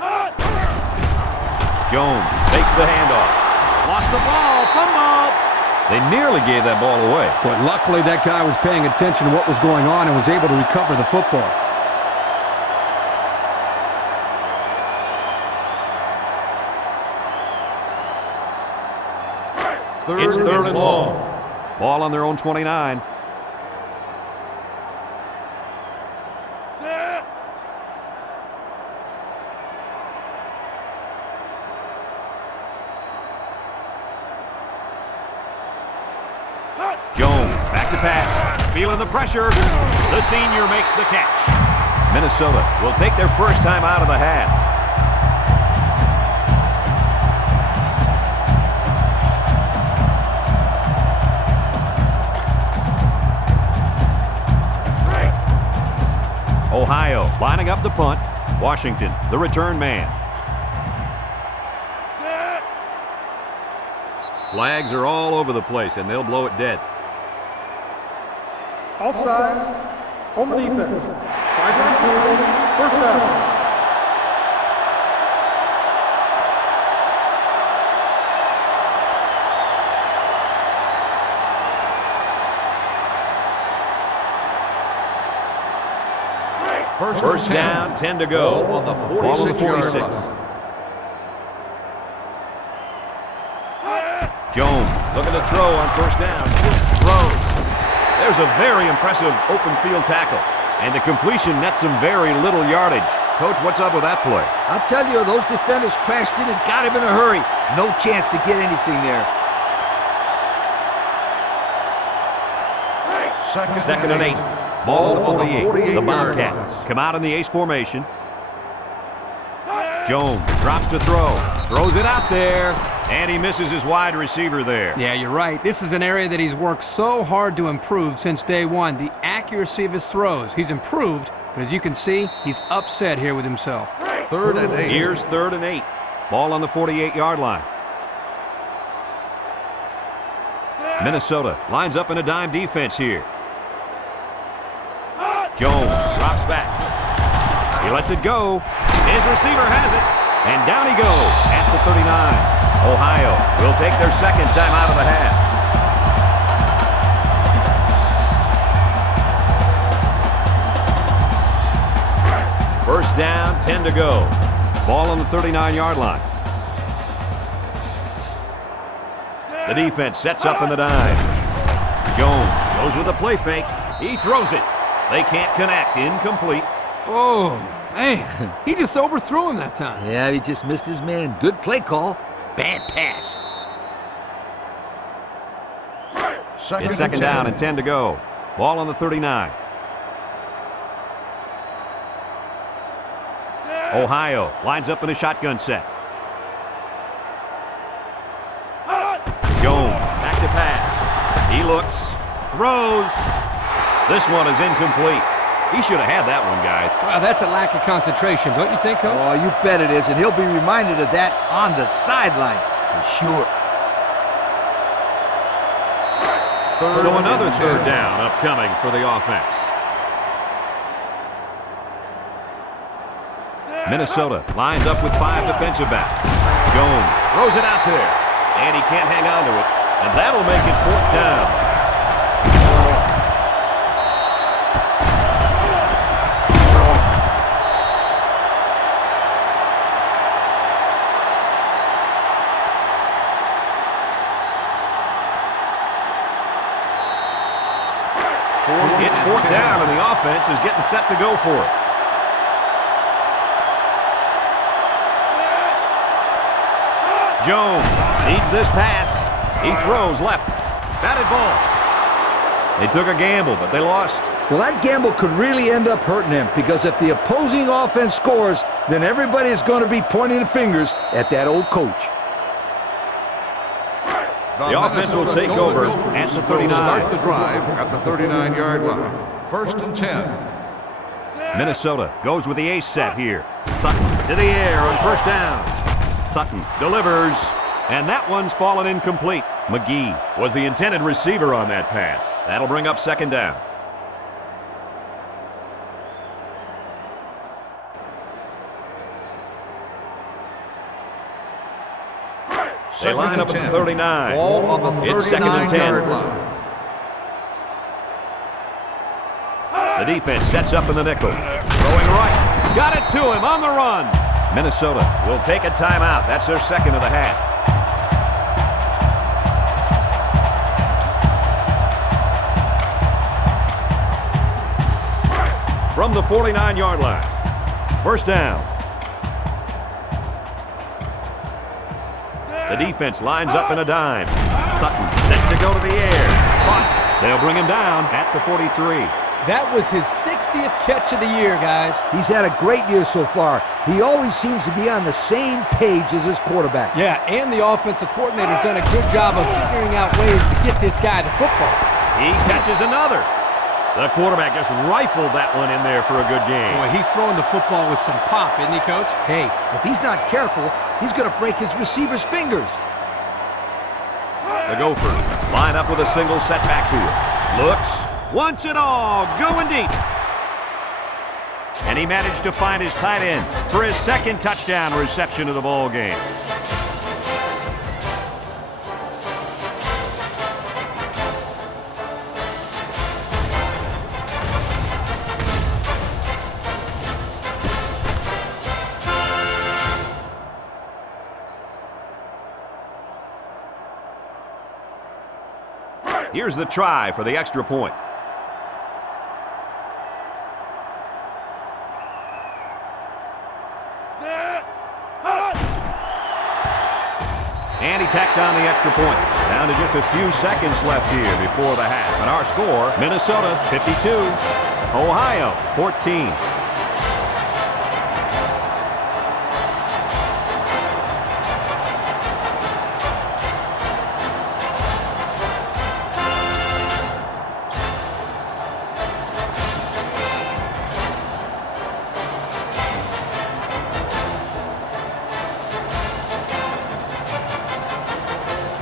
Jones takes the handoff. Lost the ball, fumble. They nearly gave that ball away. But luckily that guy was paying attention to what was going on and was able to recover the football. It's third and long. Ball on their own 29. Jones, back to pass. Feeling the pressure. The senior makes the catch. Minnesota will take their first time out of the half. Ohio lining up the punt. Washington, the return man. Flags are all over the place, and they'll blow it dead. Offsides on the defense. 5-yard penalty. First down. First down, 10 to go. Ball on the Ball on the 46. 46. Jones looking to throw on first down. Throws. There's a very impressive open field tackle. And the completion nets some very little yardage. Coach, what's up with that play? I'll tell you, those defenders crashed in and got him in a hurry. No chance to get anything there. Second and 8. Ball on the 48. The Bobcats come out in the ace formation. Jones drops to throw. Throws it out there. And he misses his wide receiver there. Yeah, you're right. This is an area that he's worked so hard to improve since day one. The accuracy of his throws. He's improved, but as you can see, he's upset here with himself. Third and 8. Here's 3rd and 8. Ball on the 48-yard line. Minnesota lines up in a dime defense here. Jones drops back. He lets it go. His receiver has it. And down he goes at the 39. Ohio will take their second time out of the half. First down, 10 to go. Ball on the 39-yard line. The defense sets up in the dime. Jones goes with a play fake. He throws it. They can't connect. Incomplete. Oh, man. He just overthrew him that time. Yeah, he just missed his man. Good play call. Bad pass. It's second down and 10 to go. Ball on the 39. Ohio lines up in a shotgun set. Jones back to pass. He looks, throws. This one is incomplete. He should have had that one, guys. Wow, that's a lack of concentration, don't you think, Coach? Oh, you bet it is, and he'll be reminded of that on the sideline for sure. So another third down upcoming for the offense. Minnesota lines up with 5 defensive backs. Jones throws it out there, and he can't hang on to it, and that'll make it 4th down. It's 4th down, and the offense is getting set to go for it. Jones needs this pass. He throws left. Batted ball. They took a gamble, but they lost. Well, that gamble could really end up hurting them, because if the opposing offense scores, then everybody is going to be pointing the fingers at that old coach. The offense will take over at the 39. Start the drive at the 39-yard line. 1st and 10. Minnesota goes with the ace set here. Sutton to the air on first down. Sutton delivers, and that one's fallen incomplete. McGee was the intended receiver on that pass. That'll bring up 2nd down. They line up at the 39. Ball on the 39-yard It's 2nd and 10. line. The defense sets up in the nickel. Throwing right. Got it to him on the run. Minnesota will take a timeout. That's their second of the half. From the 49-yard line. First down. The defense lines up in a dime. Sutton sets to go to the air. Caught. They'll bring him down at the 43. That was his 60th catch of the year, guys. He's had a great year so far. He always seems to be on the same page as his quarterback. Yeah, and the offensive coordinator's done a good job of figuring out ways to get this guy the football. He catches another. The quarterback just rifled that one in there for a good game. Boy, he's throwing the football with some pop, isn't he, Coach? Hey, if he's not careful, he's going to break his receiver's fingers. The Gophers line up with a single set backfield. Looks, wants it all, going deep. And he managed to find his tight end for his second touchdown reception of the ball game. Here's the try for the extra point. And he tacks on the extra point. Down to just a few seconds left here before the half. And our score, Minnesota 52, Ohio 14.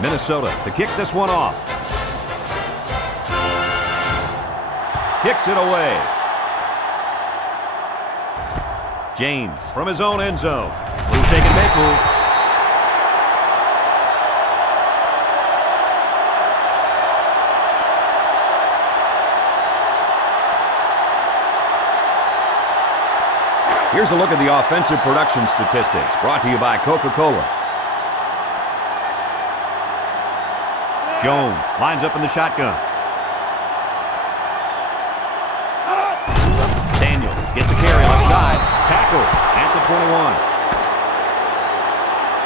Minnesota to kick this one off. Kicks it away. James from his own end zone. Blue shake and make move. Here's a look at the offensive production statistics brought to you by Coca-Cola. Jones lines up in the shotgun. Daniel gets a carry left side. Tackle at the 21.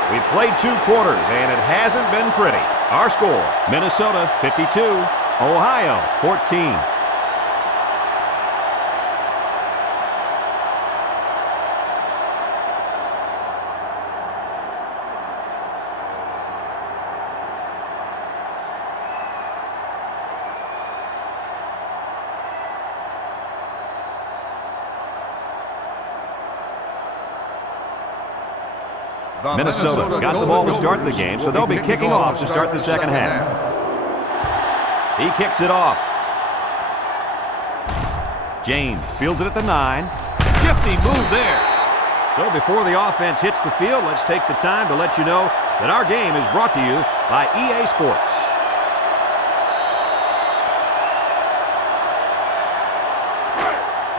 We've played 2 quarters, and it hasn't been pretty. Our score, Minnesota 52, Ohio 14. Minnesota got the ball to start the game, so they'll be kicking off to start the second half. He kicks it off. James fields it at the 9. Shifty move there. So before the offense hits the field, let's take the time to let you know that our game is brought to you by EA Sports.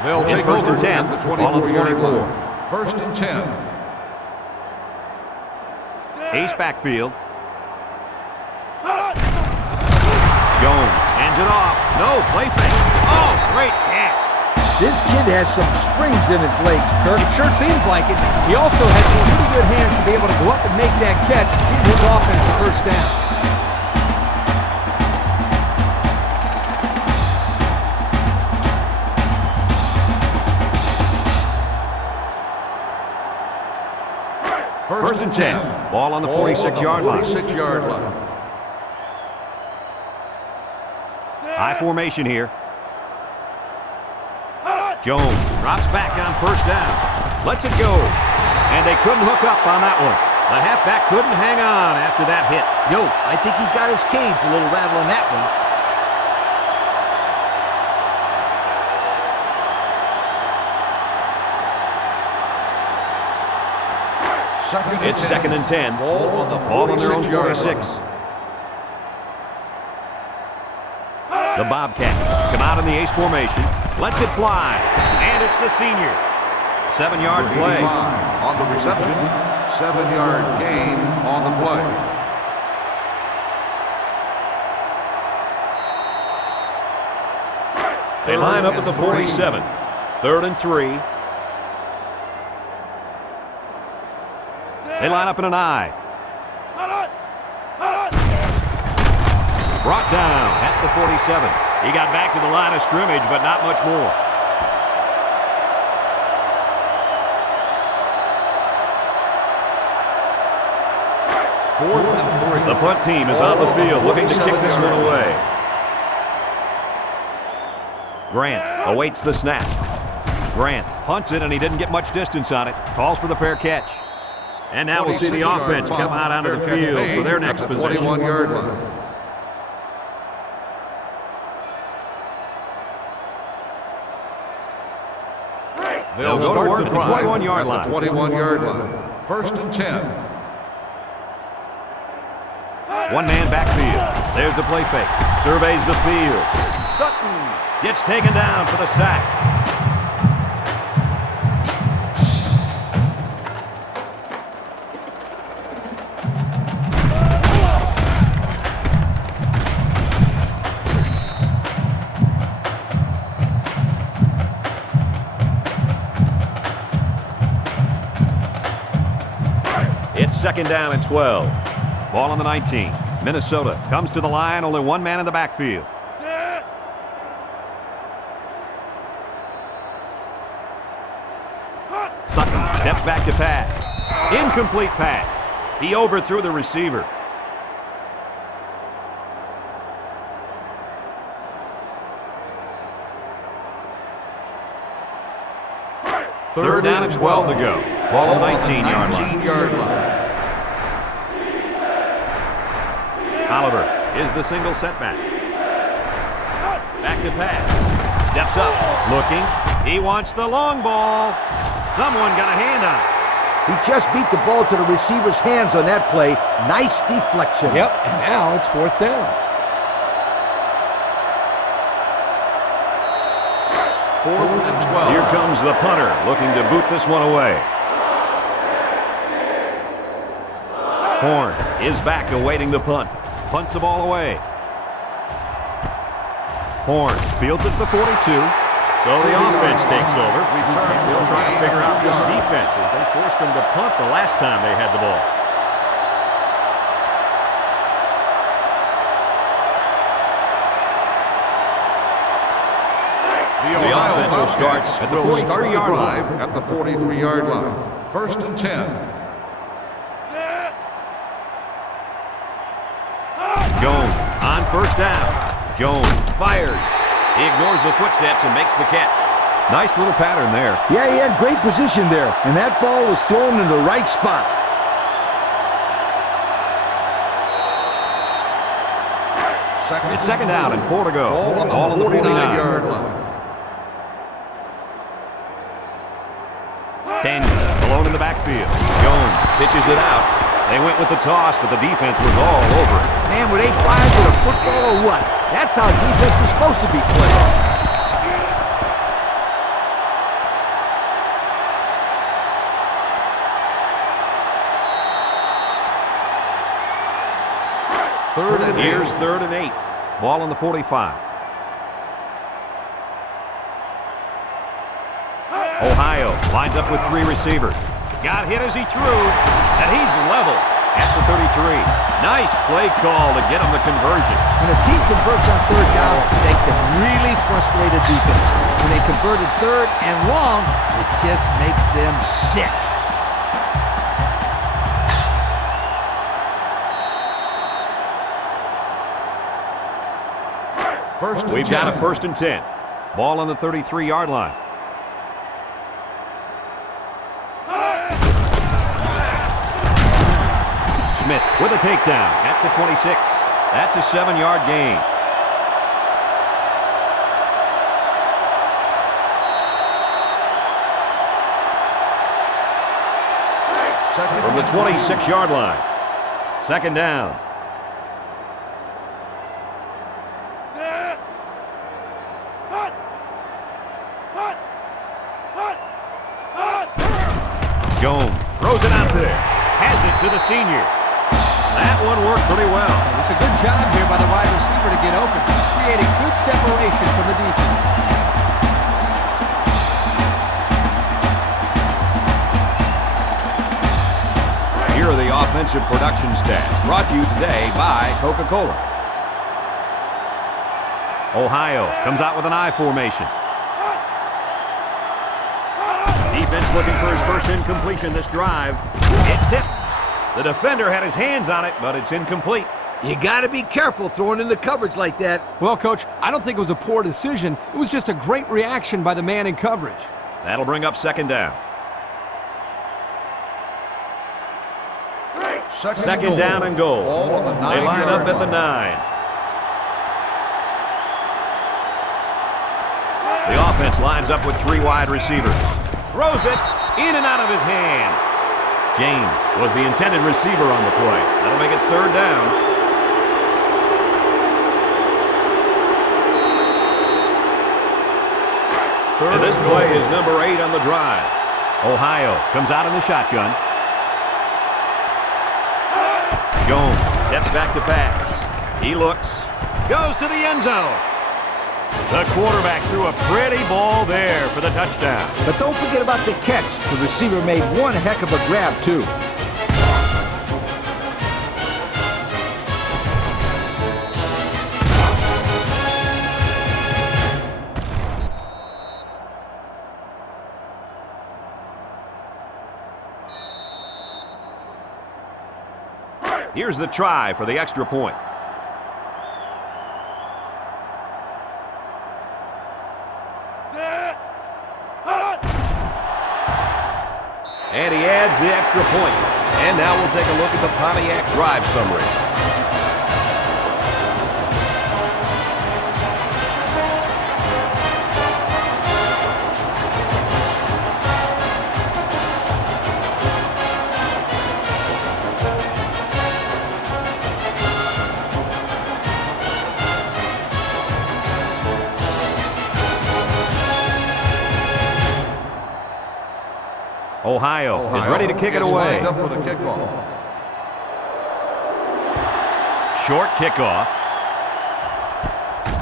They'll take first and 10, the ball on the 24. First and 10. Ace backfield. Jones hands it off. No, play fake. Oh, great catch. This kid has some springs in his legs, Kirk. It sure seems like it. He also has some pretty good hands to be able to go up and make that catch, give his offense a first down. First and 10. Ball on the 46-yard line. 46-yard line. High formation here. Jones drops back on first down. Lets it go. And they couldn't hook up on that one. The halfback couldn't hang on after that hit. Yo, I think he got his cage a little rattle on that one. It's second and 10. Ball on the Ball on their own 46. The Bobcats come out in the ace formation. Lets it fly. And it's the senior. 7-yard play. On the reception. 7-yard gain on the play. They line up at the 47. 3rd and 3. They line up in an I. Brought down at the 47. He got back to the line of scrimmage, but not much more. Fourth and 3. The punt team is on the field looking to kick this one away. Grant awaits the snap. Grant punts it, and he didn't get much distance on it. Calls for the fair catch. And now we'll see the offense come out onto the field for their next possession. 21-yard line. They'll go to work at the 21-yard line. 21-yard line. 1st and 10. One man backfield. There's a play fake. Surveys the field. Sutton gets taken down for the sack. It's 2nd down and 12. Ball on the 19. Minnesota comes to the line, only one man in the backfield. Sutton steps back to pass. Incomplete pass. He overthrew the receiver. Third down and 12 to go. Ball on the 19-yard line. Oliver is the single setback. Back to pass. Steps up. Looking. He wants the long ball. Someone got a hand on it. He just beat the ball to the receiver's hands on that play. Nice deflection. Yep, and now it's 4th down. 4th and 12. Here comes the punter, looking to boot this one away. Horn is back awaiting the punt. Punts the ball away. Horn fields it to 42. So the offense takes over. We'll try to figure out this defense as they forced them to punt the last time they had the ball. The offense will start at the the 43-yard drive line. at the 43-yard line. 1st and 10. Jones on 1st down. Jones fires. He ignores the footsteps and makes the catch. Nice little pattern there. Yeah, he had great position there, and that ball was thrown in the right spot. It's 2nd down and 4 to go. Ball on the 49-yard line. Daniels alone in the backfield. Jones pitches it out. They went with the toss, but the defense was all over it. Man, would they fire with a football or what? That's how defense is supposed to be played. Here's 3rd and 8. Ball on the 45. Ohio lines up with 3 receivers. Got hit as he threw, and he's level at the 33. Nice play call to get him the conversion. When a team converts on 3rd down, they can really frustrate a defense. When they converted 3rd and long, it just makes them sick. We've got a 1st and 10. Ball on the 33-yard line. Smith with a takedown at the 26. That's a 7-yard gain. From the 26-yard line. 2nd down. Jones throws it out there. Has it to the senior. That one worked pretty well. It's a good job here by the wide receiver to get open, creating good separation from the defense. Here are the offensive production stats, brought to you today by Coca-Cola. Ohio comes out with an I formation. Defense looking for his first incompletion this drive. It's tipped. The defender had his hands on it, but it's incomplete. You got to be careful throwing into coverage like that. Well, Coach, I don't think it was a poor decision. It was just a great reaction by the man in coverage. That'll bring up 2nd down. 2nd down and goal. They line up at the 9. The offense lines up with 3 wide receivers. Throws it in and out of his hand. James was the intended receiver on the play. That'll make it 3rd down. And this play is number 8 on the drive. Ohio comes out in the shotgun. Jones steps back to pass. He looks, goes to the end zone. The quarterback threw a pretty ball there for the touchdown. But don't forget about the catch. The receiver made one heck of a grab, too. Here's the try for the extra point. And he adds the extra point. And now we'll take a look at the Pontiac drive summary. Ohio is ready to kick it away. Up for the kickoff. Short kickoff.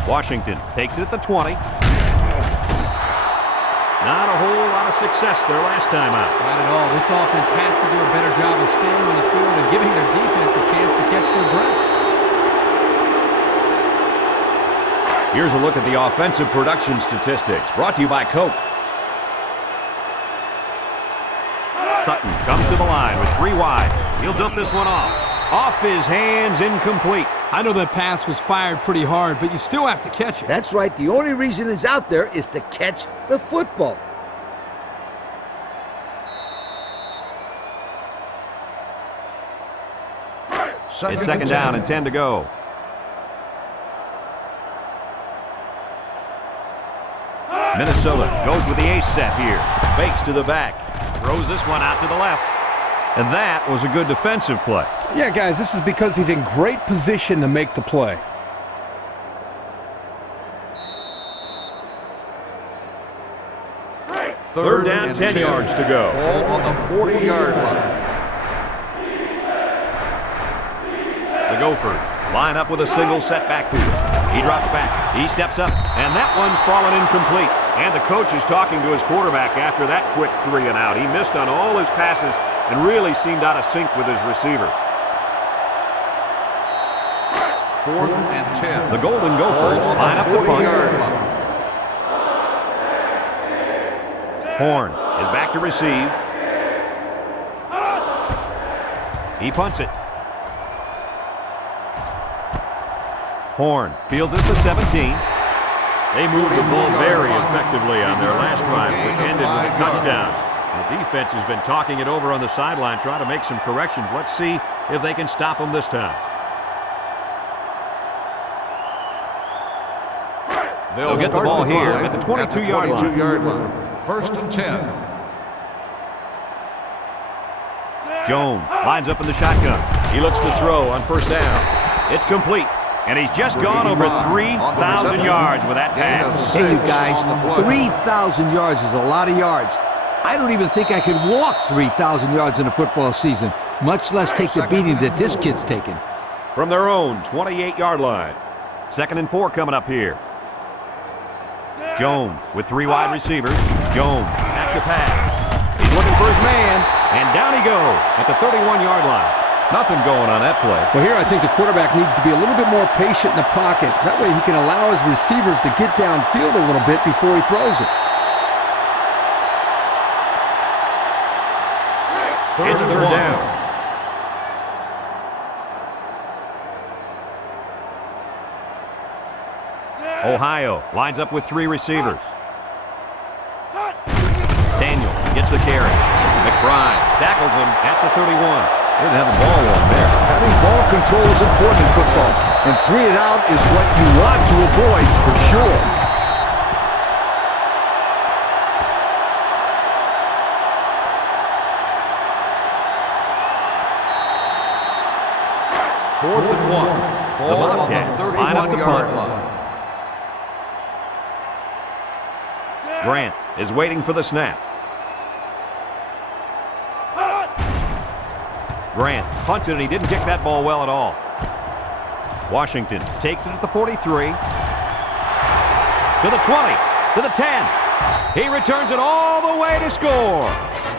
Washington takes it at the 20. Not a whole lot of success their last time out. Not at all. This offense has to do a better job of staying on the field and giving their defense a chance to catch their breath. Here's a look at the offensive production statistics, brought to you by Coke. Sutton comes to the line with 3 wide. He'll dump this one off. Off his hands, incomplete. I know that pass was fired pretty hard, but you still have to catch it. That's right. The only reason it's out there is to catch the football. It's 2nd down and 10 to go. Minnesota goes with the ace set here. Fakes to the back. Throws this one out to the left. And that was a good defensive play. Yeah, guys, this is because he's in great position to make the play. Third down, 10 yards to go. Ball on the 40-yard line. The Gophers line up with a single set backfield. He drops back. He steps up, and that one's fallen incomplete. And the coach is talking to his quarterback after that quick 3 and out. He missed on all his passes and really seemed out of sync with his receivers. 4th and 10. The Golden Gophers line up the punt. Horn is back to receive. He punts it. Horn fields it at the 17. They moved the ball very effectively on their last drive, which ended with a touchdown. The defense has been talking it over on the sideline, trying to make some corrections. Let's see if they can stop them this time. They'll get the ball here at the 22-yard line. 1st and 10. Jones lines up in the shotgun. He looks to throw on 1st down. It's complete. And he's just gone over 3,000 yards with that pass. Hey, you guys, 3,000 yards is a lot of yards. I don't even think I could walk 3,000 yards in a football season, much less take the beating that this kid's taken. From their own 28-yard line. 2nd and 4 coming up here. Jones with 3 wide receivers. Jones back to pass. He's looking for his man, and down he goes at the 31-yard line. Nothing going on that play. Well, here I think the quarterback needs to be a little bit more patient in the pocket. That way he can allow his receivers to get downfield a little bit before he throws it. It's 3rd down. Ohio lines up with 3 receivers. Daniel gets the carry. McBride tackles him at the 31. Didn't have the ball long there. Having ball control is important in football, and 3 and out is what you want to avoid for sure. 4th and 1. The Ball on Bobcats the line up to 31-yard punt. line. Grant is waiting for the snap. Grant punts it, and he didn't kick that ball well at all. Washington takes it at the 43. To the 20. To the 10. He returns it all the way to score.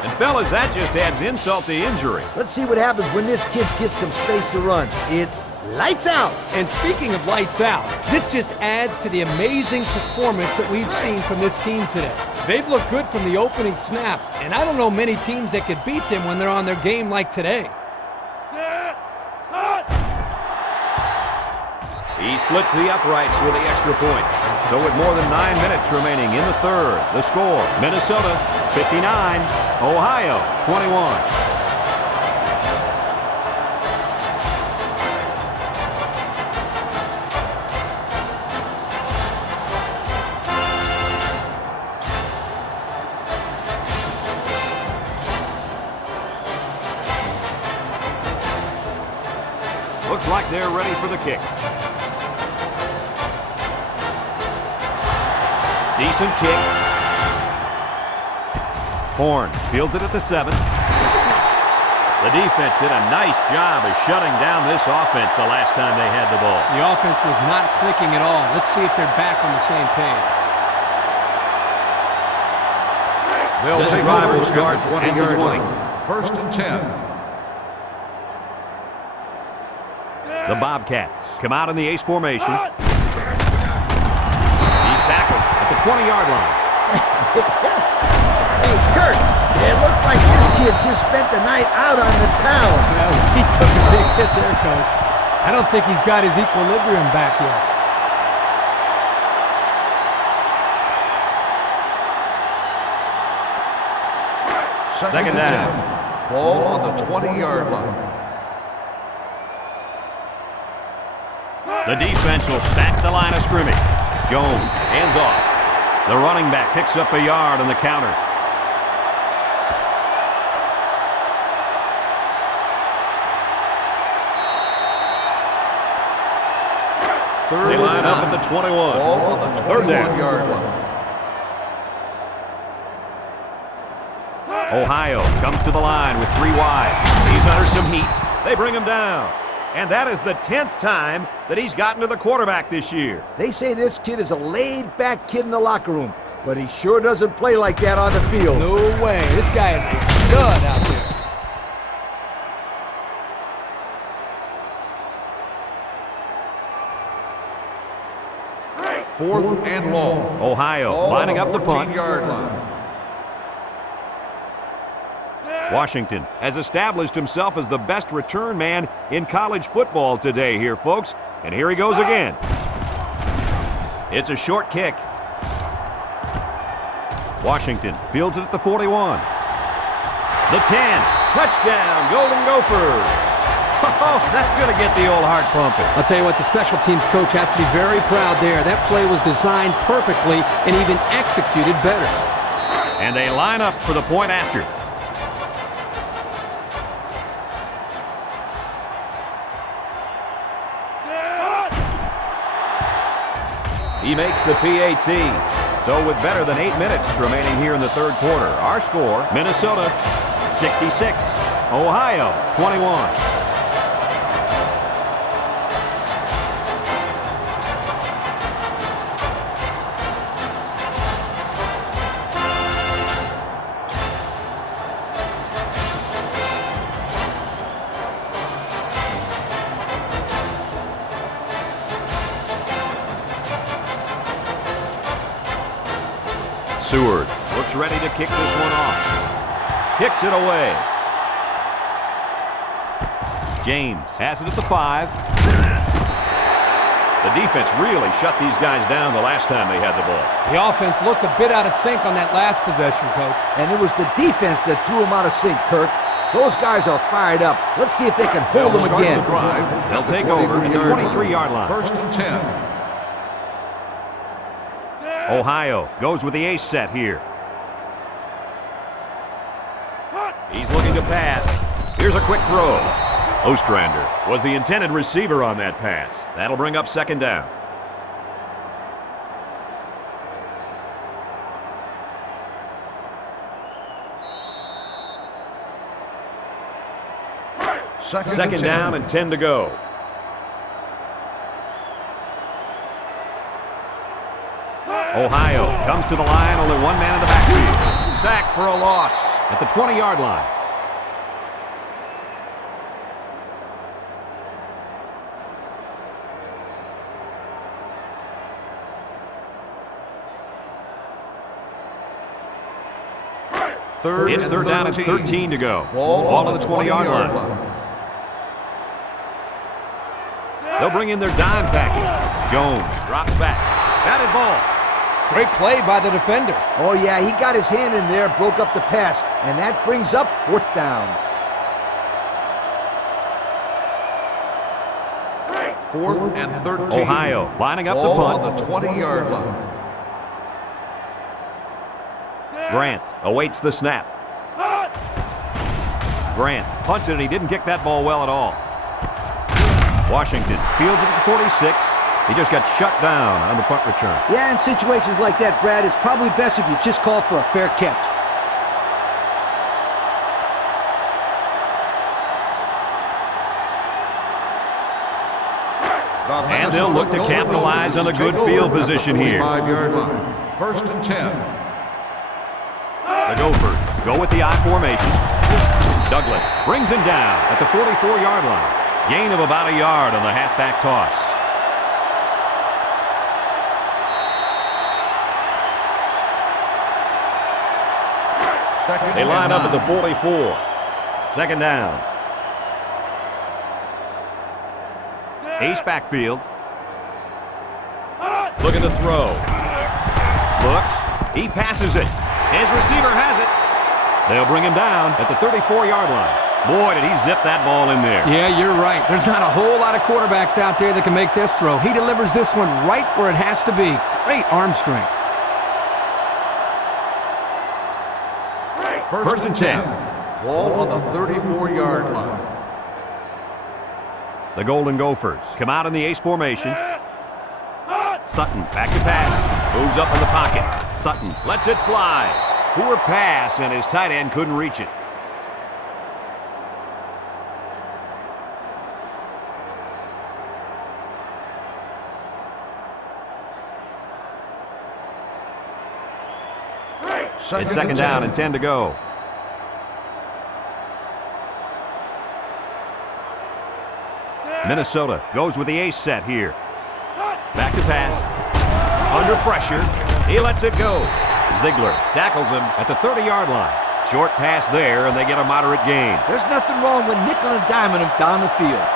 And fellas, that just adds insult to injury. Let's see what happens when this kid gets some space to run. It's lights out. And speaking of lights out, this just adds to the amazing performance that we've seen from this team today. They've looked good from the opening snap, and I don't know many teams that could beat them when they're on their game like today. He splits the uprights for the extra point. So with more than 9 minutes remaining in the third, the score, Minnesota 59, Ohio 21. Looks like they're ready for the kick. Decent kick. Horn fields it at the 7. The defense did a nice job of shutting down this offense the last time they had the ball. The offense was not clicking at all. Let's see if they're back on the same page. They'll This take drive over will start at the 20. 20-yard line. 1st and 10. The Bobcats come out in the ace formation. He's tackled at the 20-yard line. Hey, Kurt, it looks like this kid just spent the night out on the town. Well, he took a big hit there, Coach. I don't think he's got his equilibrium back yet. Second and down. 10. Ball on the 20-yard line. The defense will stack the line of scrimmage. Jones hands off. The running back picks up a yard on the counter. They line up at the 21. Ball on the Third down. 21-yard line. Ohio comes to the line with 3 wide. He's under some heat. They bring him down. And that is the 10th time that he's gotten to the quarterback this year. They say this kid is a laid-back kid in the locker room, but he sure doesn't play like that on the field. No way. This guy is a stud out there. Fourth and long. Ohio Ball lining on up the the punt. 14-yard line. Washington has established himself as the best return man in college football today here, folks. And here he goes again. It's a short kick. Washington fields it at the 41. The 10. Touchdown, Golden Gophers. Oh, that's going to get the old heart pumping. I'll tell you what, the special teams coach has to be very proud there. That play was designed perfectly and even executed better. And they line up for the point after. He makes the PAT. So with better than 8 minutes remaining here in the third quarter, our score, Minnesota 66, Ohio 21. Seward looks ready to kick this one off. Kicks it away. James has it at the 5. The defense really shut these guys down the last time they had the ball. The offense looked a bit out of sync on that last possession, Coach. And it was the defense that threw him out of sync, Kirk. Those guys are fired up. Let's see if they can hold them again. The drive. They'll take over at the 23-yard line. 1st and 10. Ohio goes with the ace set here. He's looking to pass. Here's a quick throw. Ostrander was the intended receiver on that pass. That'll bring up second down. Second down and 10 to go. Ohio comes to the line, only one man in the backfield. Sack for a loss at the 20-yard line. It's third down and 13 to go. Ball on the 20-yard line. They'll bring in their dime package. Jones drops back. Batted ball. Great play by the defender. Oh, yeah, he got his hand in there, broke up the pass, and that brings up fourth down. Fourth and 13. Ohio lining up the Ball punt. on the 20-yard line. Grant awaits the snap. Grant punts it, and he didn't kick that ball well at all. Washington fields it at the 46. He just got shut down on the punt return. Yeah, in situations like that, Brad, it's probably best if you just call for a fair catch. And they'll look to capitalize on the good field position here. 45-yard line. First and 10. The Gophers go with the I formation. Douglas brings him down at the 44-yard line. Gain of about a yard on the halfback toss. They line up at the 44. Second down. Ace backfield. Looking to throw. Looks. He passes it. His receiver has it. They'll bring him down at the 34-yard line. Boy, did he zip that ball in there. Yeah, you're right. There's not a whole lot of quarterbacks out there that can make this throw. He delivers this one right where it has to be. Great arm strength. First and 10. Ball on the 34-yard line. The Golden Gophers come out in the ace formation. Sutton back to pass. Moves up in the pocket. Sutton lets it fly. Poor pass, and his tight end couldn't reach it. It's second down and 10 to go. Minnesota goes with the ace set here. Back to pass. Under pressure. He lets it go. Ziegler tackles him at the 30-yard line. Short pass there, and they get a moderate gain. There's nothing wrong with nickel and diming him down the field.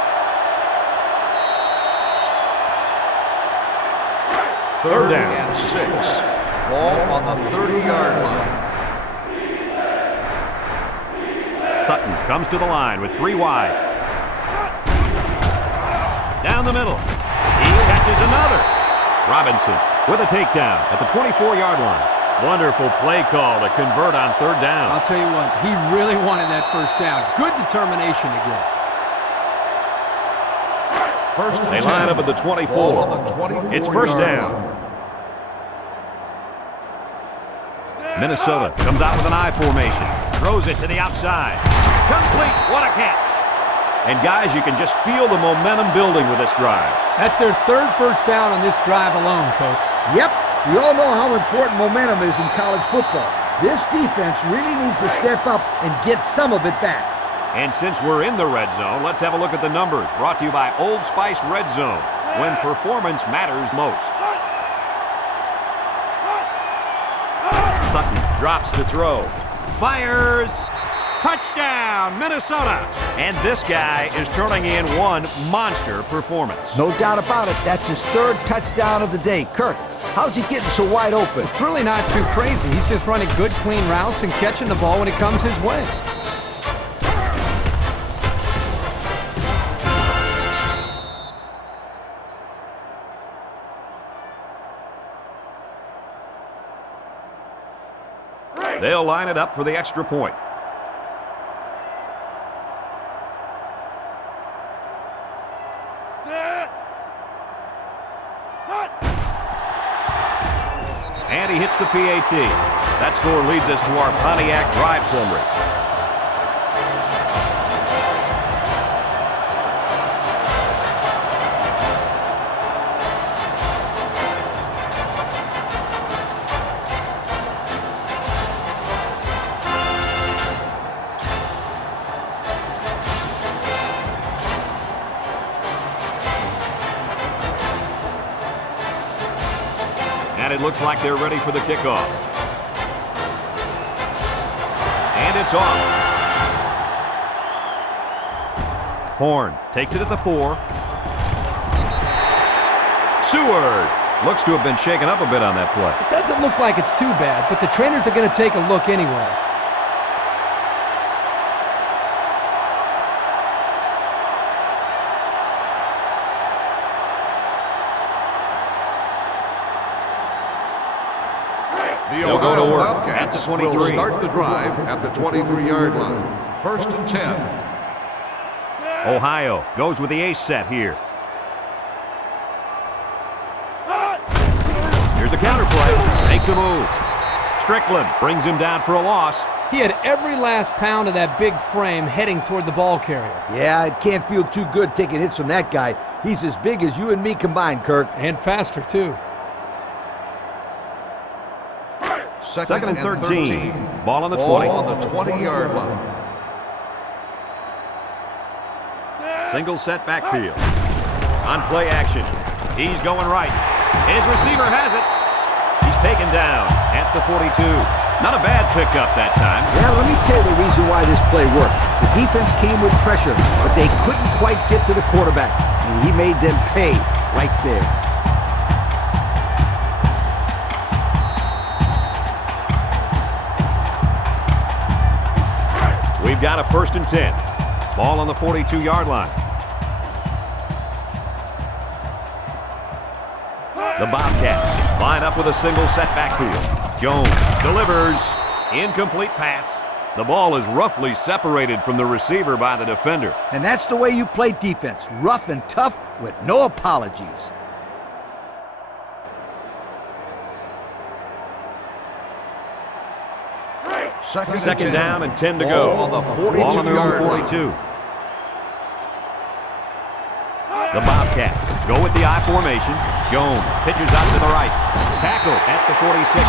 Third down and 6. Ball on the 30-yard line. Sutton comes to the line with 3 wide. Down the middle. He catches another. Robinson with a takedown at the 24-yard line. Wonderful play call to convert on third down. I'll tell you what, he really wanted that first down. Good determination again. First and They 10. line up at the 24. Ball on the 24-yard It's first down. line. Minnesota comes out with an I formation. Throws it to the outside. Complete. What a catch. And guys, you can just feel the momentum building with this drive. That's their third first down on this drive alone, Coach. Yep, we all know how important momentum is in college football. This defense really needs to step up and get some of it back. And since we're in the red zone, let's have a look at the numbers. Brought to you by Old Spice Red Zone, when performance matters most. Sutton drops to throw. Fires. Touchdown, Minnesota. And this guy is turning in one monster performance. No doubt about it, that's his third touchdown of the day. Kirk, how's he getting so wide open? It's really not too crazy. He's just running good, clean routes and catching the ball when it comes his way. They'll line it up for the extra point. And he hits the PAT. That score leads us to our Pontiac drive summary. And it looks like they're ready for the kickoff. And it's off. Horn takes it at the 4. Seward looks to have been shaken up a bit on that play. It doesn't look like it's too bad, but the trainers are going to take a look anyway. The They'll go to Ohio work Bobcats at the 23. will start the drive at the 23-yard line. 1st and 10. Ohio goes with the ace set here. Here's a counter play. Makes a move. Strickland brings him down for a loss. He had every last pound of that big frame heading toward the ball carrier. Yeah, it can't feel too good taking hits from that guy. He's as big as you and me combined, Kirk. And faster, too. Second and 13. Ball on the 20. Ball on the 20-yard line. Single set backfield. On play action. He's going right. His receiver has it. He's taken down at the 42. Not a bad pickup that time. Yeah, let me tell you the reason why this play worked. The defense came with pressure, but they couldn't quite get to the quarterback. And he made them pay right there. We've got a 1st and 10. Ball on the 42-yard line. The Bobcats line up with a single set backfield. Jones delivers. Incomplete pass. The ball is roughly separated from the receiver by the defender. And that's the way you play defense. Rough and tough with no apologies. Second down and 10 to go. Ball on the 42 Ball on their own yard line. 42. The Bobcats go with the I formation. Jones pitches out to the right. Tackle at the 46.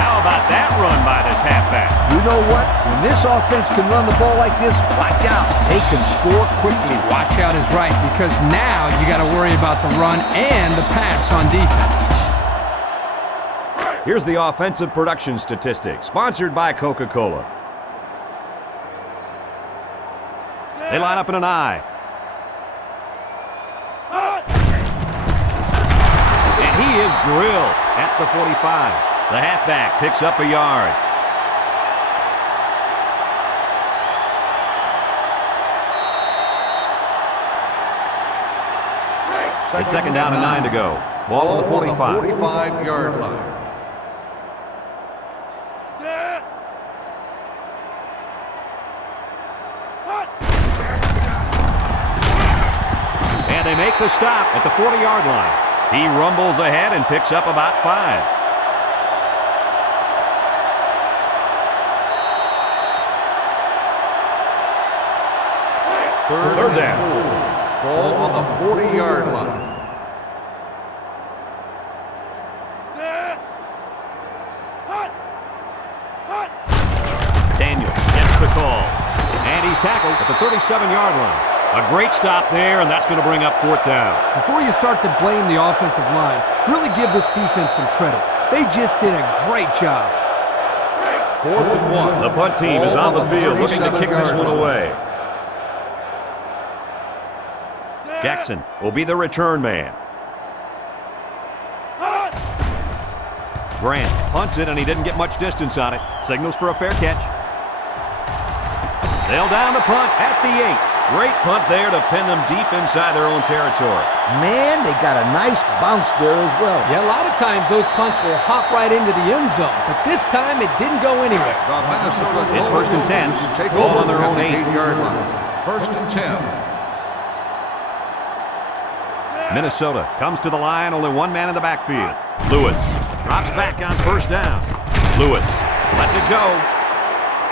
How about that run by this halfback? You know what? When this offense can run the ball like this, watch out. They can score quickly. Watch out is right, because now you got to worry about the run and the pass on defense. Here's the offensive production statistics, sponsored by Coca-Cola. They line up in an I. And he is drilled at the 45. The halfback picks up a yard. It's second down and 9 to go. Ball on the 45. 45-yard line. And they make the stop at the 40-yard line. He rumbles ahead and picks up about 5. Third down. Ball on the 40-yard line. Daniel gets the call. And he's tackled at the 37-yard line. A great stop there, and that's going to bring up 4th down. Before you start to blame the offensive line, really give this defense some credit. They just did a great job. 4th and 1. The punt team is on the field looking to kick this one away. Jackson will be the return man. Grant punts it, and he didn't get much distance on it. Signals for a fair catch. They'll down the punt at the 8. Great punt there to pin them deep inside their own territory. Man, they got a nice bounce there as well. Yeah, a lot of times those punts will hop right into the end zone, but this time it didn't go anywhere. The Minnesota It's Golden 1st and 10. Gophers take Ball over on their at own the 8. 8-yard line. 1st and 10. Minnesota comes to the line, only one man in the backfield. Lewis Drops back on first down. Lewis lets it go.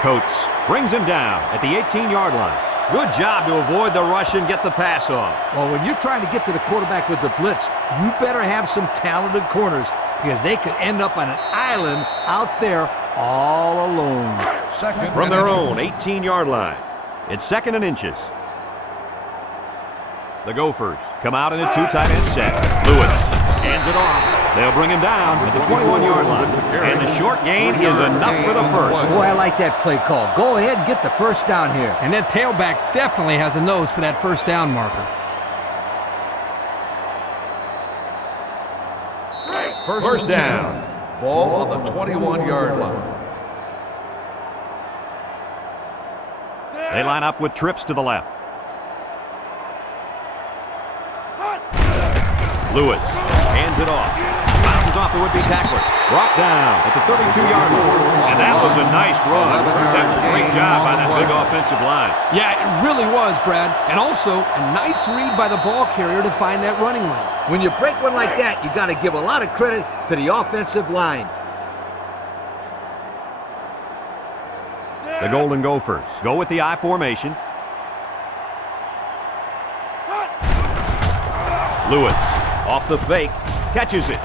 Coates brings him down at the 18-yard line. Good job to avoid the rush and get the pass off. Well, when you're trying to get to the quarterback with the blitz, you better have some talented corners because they could end up on an island out there all alone. From their own 18-yard line, it's 2nd and inches. The Gophers come out in a 2 tight end set. Lewis hands it off. They'll bring him down at the 21-yard line. And the short gain is enough for the first. Boy, I like that play call. Go ahead and get the first down here. And that tailback definitely has a nose for that first down marker. First down. Ball on the 21-yard line. They line up with trips to the left. Lewis hands it off. Bounces off the would-be tackler. Brought down at the 32-yard line. And that was a nice run. That was a great job by that big offensive line. Yeah, it really was, Brad. And also, a nice read by the ball carrier to find that running lane. When you break one like that, you got to give a lot of credit to the offensive line. The Golden Gophers go with the I formation. Lewis off the fake, catches it.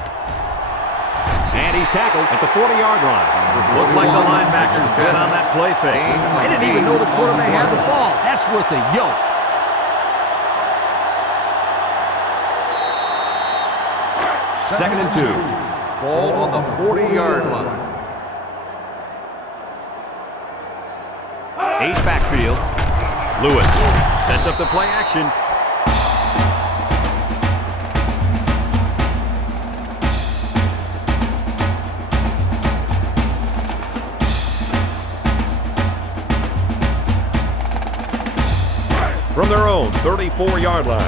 And he's tackled at the 40-yard line. Looked like the linebacker's been on that play fake. I didn't even know the quarterback had the ball. That's worth a yoke. Second and 2. Ball on the 40-yard line. Ace backfield. Lewis sets up the play action. From their own 34-yard line.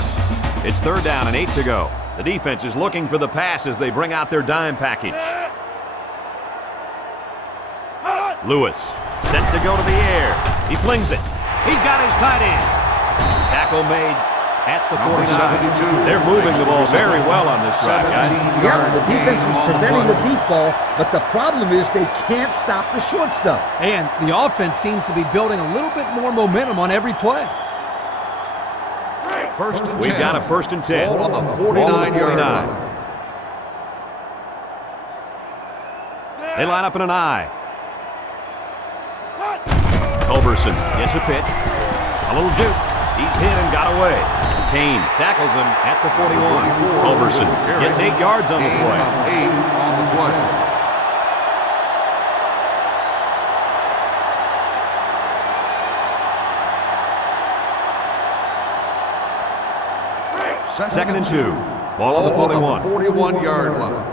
It's 3rd down and 8 to go. The defense is looking for the pass as they bring out their dime package. Lewis set to go to the air. He flings it. He's got his tight end. Tackle made at the 49. They're moving the ball very well on this drive, guys. Yep, the defense is preventing the deep ball, but the problem is they can't stop the short stuff. And the offense seems to be building a little bit more momentum on every play. We've got a 1st and 10. Ball on the 49-yard line. They line up in an I. Culberson gets a pitch. A little juke. He's hit and got away. Kane tackles him at the 41. Culberson gets 8 yards on the play. 8 on the play. Second and 2. Ball on the 41. 41-yard line.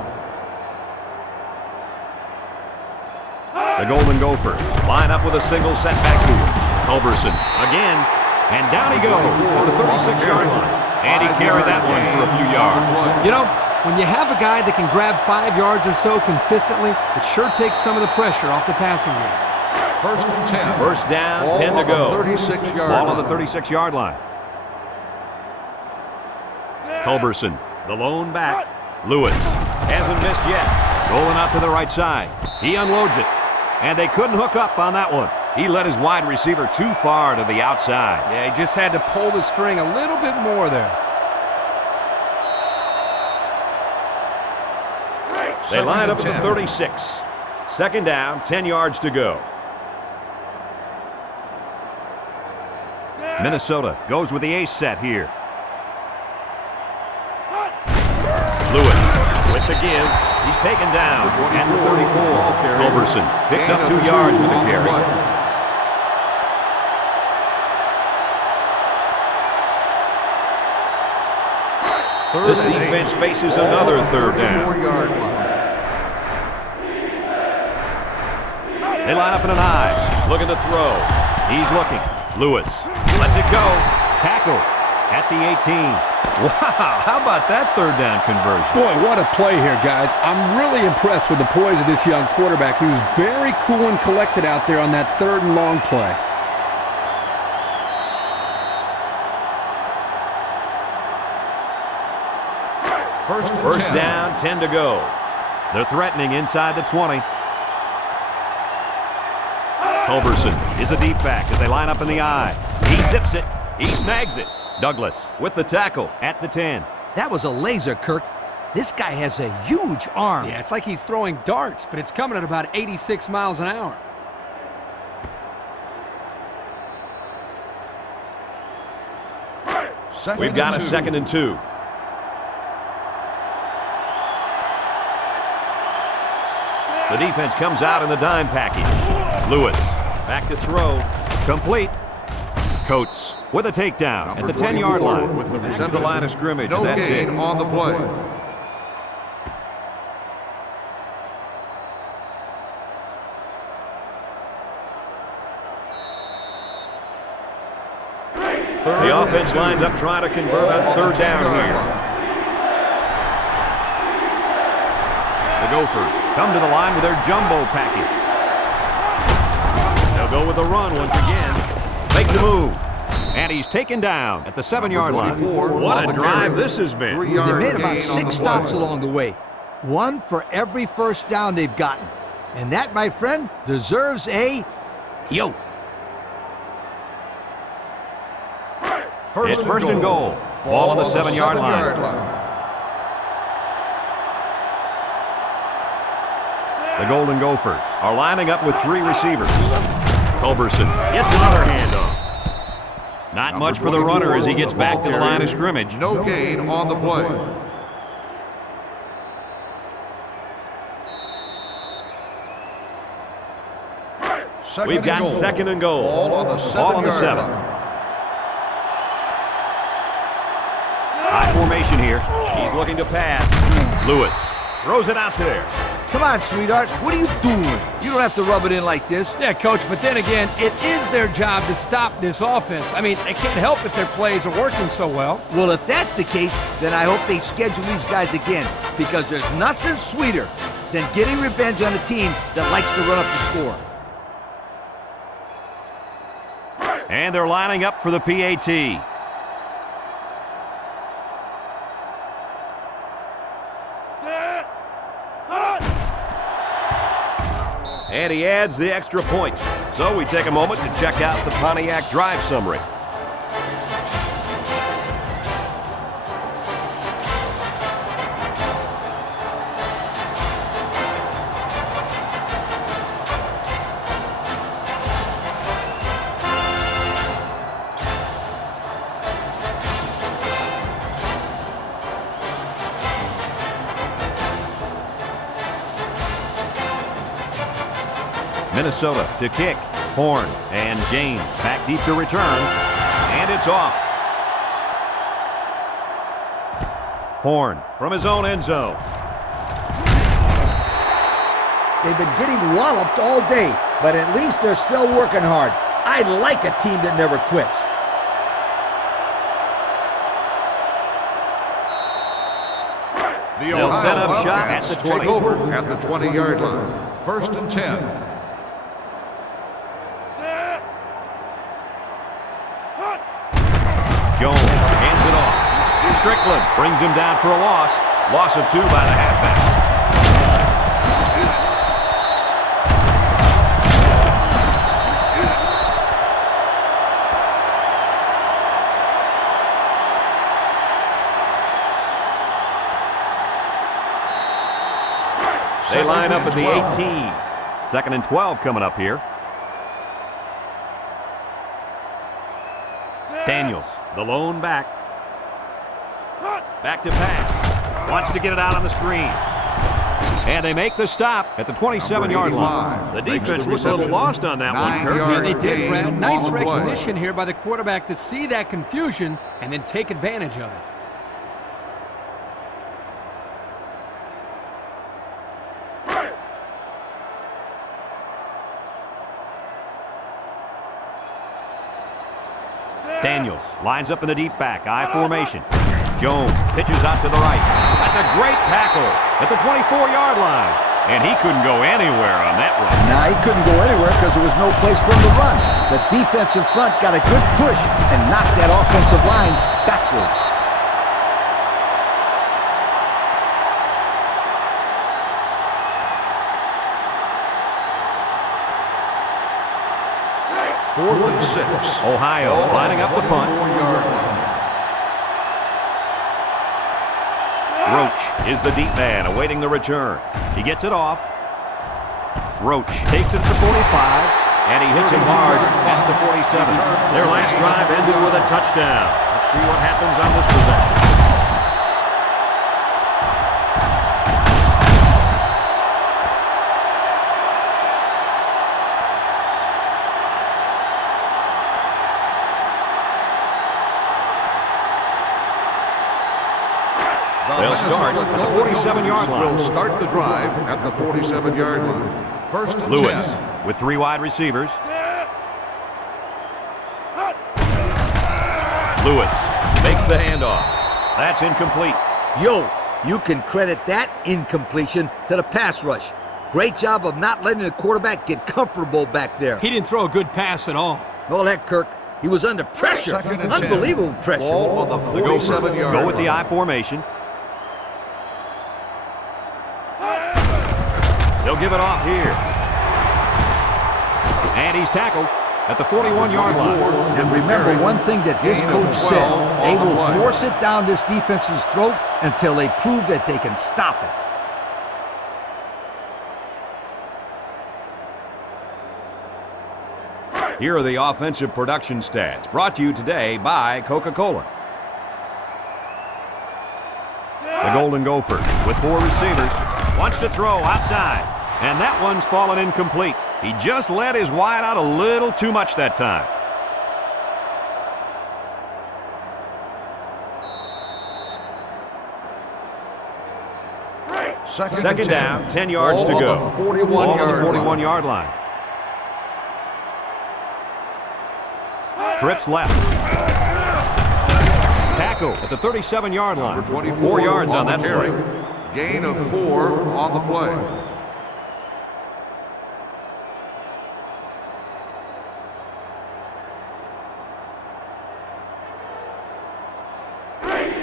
The Golden Gophers line up with a single set backfield. Culberson again, and down he goes at the 36-yard line. And he carried that one for a few yards. You know, when you have a guy that can grab 5 yards or so consistently, it sure takes some of the pressure off the passing game. 1st and 10. First down, 10 to go. 36-yard Ball on the 36-yard line. Culberson, the lone back. Lewis hasn't missed yet. Rolling out to the right side. He unloads it. And they couldn't hook up on that one. He led his wide receiver too far to the outside. Yeah, he just had to pull the string a little bit more there. They line up at the 36. 2nd down, 10 yards to go. Minnesota goes with the ace set here. Lewis with the give. He's taken down at the 34. Culberson picks up 2 yards with the carry. This defense faces another 3rd down. They line up in an I. Looking to throw. He's looking. Lewis lets it go. Tackle at the 18. Wow, how about that 3rd down conversion? Boy, what a play here, guys. I'm really impressed with the poise of this young quarterback. He was very cool and collected out there on that 3rd and long play. First down, 10 to go. They're threatening inside the 20. Culberson is a deep back as they line up in the I. He zips it. He snags it. Douglas with the tackle at the 10. That was a laser, Kirk. This guy has a huge arm. Yeah, it's like he's throwing darts, but it's coming at about 86 miles an hour. We've got a 2nd and 2. The defense comes out in the dime package. Lewis back to throw. Complete. Coates with a takedown at the 10-yard line. With the Back to the line of scrimmage, no and that's gain it. on the play. The offense lines up trying to convert on 3rd down here. The Gophers come to the line with their jumbo package. They'll go with the run once again. Make the move. And he's taken down at the 7-yard line. What a drive this has been. They made about 6 stops along the way. 1 for every first down they've gotten. And that, my friend, deserves a yo. It's first and goal. Ball on the 7-yard line. The Golden Gophers are lining up with 3 receivers. Culberson gets another handoff. Not much for the runner as he gets back to the line of scrimmage. No gain on the play. We've got 2nd and goal. Ball on the 7. High formation here. He's looking to pass. Lewis throws it out there. Come on, sweetheart. What are you doing? You don't have to rub it in like this. Yeah, Coach, but then again, it is their job to stop this offense. I mean, they can't help if their plays are working so well. Well, if that's the case, then I hope they schedule these guys again, because there's nothing sweeter than getting revenge on a team that likes to run up the score. And they're lining up for the PAT. And he adds the extra point. So we take a moment to check out the Pontiac drive summary. Minnesota to kick. Horn and James back deep to return. And it's off. Horn from his own end zone. They've been getting walloped all day, but at least they're still working hard. I like a team that never quits. They'll set up shop at the 20. Take over at the 20-yard line. 1st and 10. Jones hands it off. Strickland brings him down for a loss. Loss of 2 by the halfback. They line up at the 18. 2nd and 12 coming up here. Daniels, the lone back. Back to pass. Wants to get it out on the screen. And they make the stop at the 27-yard line. The defense looked a little lost on that one, Kirk. Yeah, they did, Brad. Nice recognition here by the quarterback to see that confusion and then take advantage of it. Daniels lines up in the deep back, I formation. Jones pitches out to the right. That's a great tackle at the 24-yard line. And he couldn't go anywhere on that one. Nah, he couldn't go anywhere because there was no place for him to run. The defense in front got a good push and knocked that offensive line backwards. 4th and 6. Ohio lining up the punt. 4-yard line. Roach is the deep man awaiting the return. He gets it off. Roach takes it to 45, and he hits him hard at the 47. Their last drive ended with a touchdown. Let's see what happens on this possession. They'll start at the 47-yard line. Will start the drive at the 47-yard line. First and Lewis 10. with 3 wide receivers. Lewis makes the handoff. That's incomplete. Yo, you can credit that incompletion to the pass rush. Great job of not letting the quarterback get comfortable back there. He didn't throw a good pass at all. All that, Kirk. He was under pressure. Second and 10. Unbelievable pressure. Ball on the The Gophers 47-yard go with the line. I formation. They'll give it off here. And he's tackled at the 41-yard line. And remember one thing that this coach said, they will force it down this defense's throat until they prove that they can stop it. Here are the offensive production stats, brought to you today by Coca-Cola. The Golden Gophers with 4 receivers. Wants to throw outside, and that one's fallen incomplete. He just let his wide out a little too much that time. Second down, 10 yards to go. Ball Ball on the 41-yard 41-yard line. Trips left. Tackle at the 37-yard line. Number 24 4 yards on that the carry. play. Gain of 4 on the play.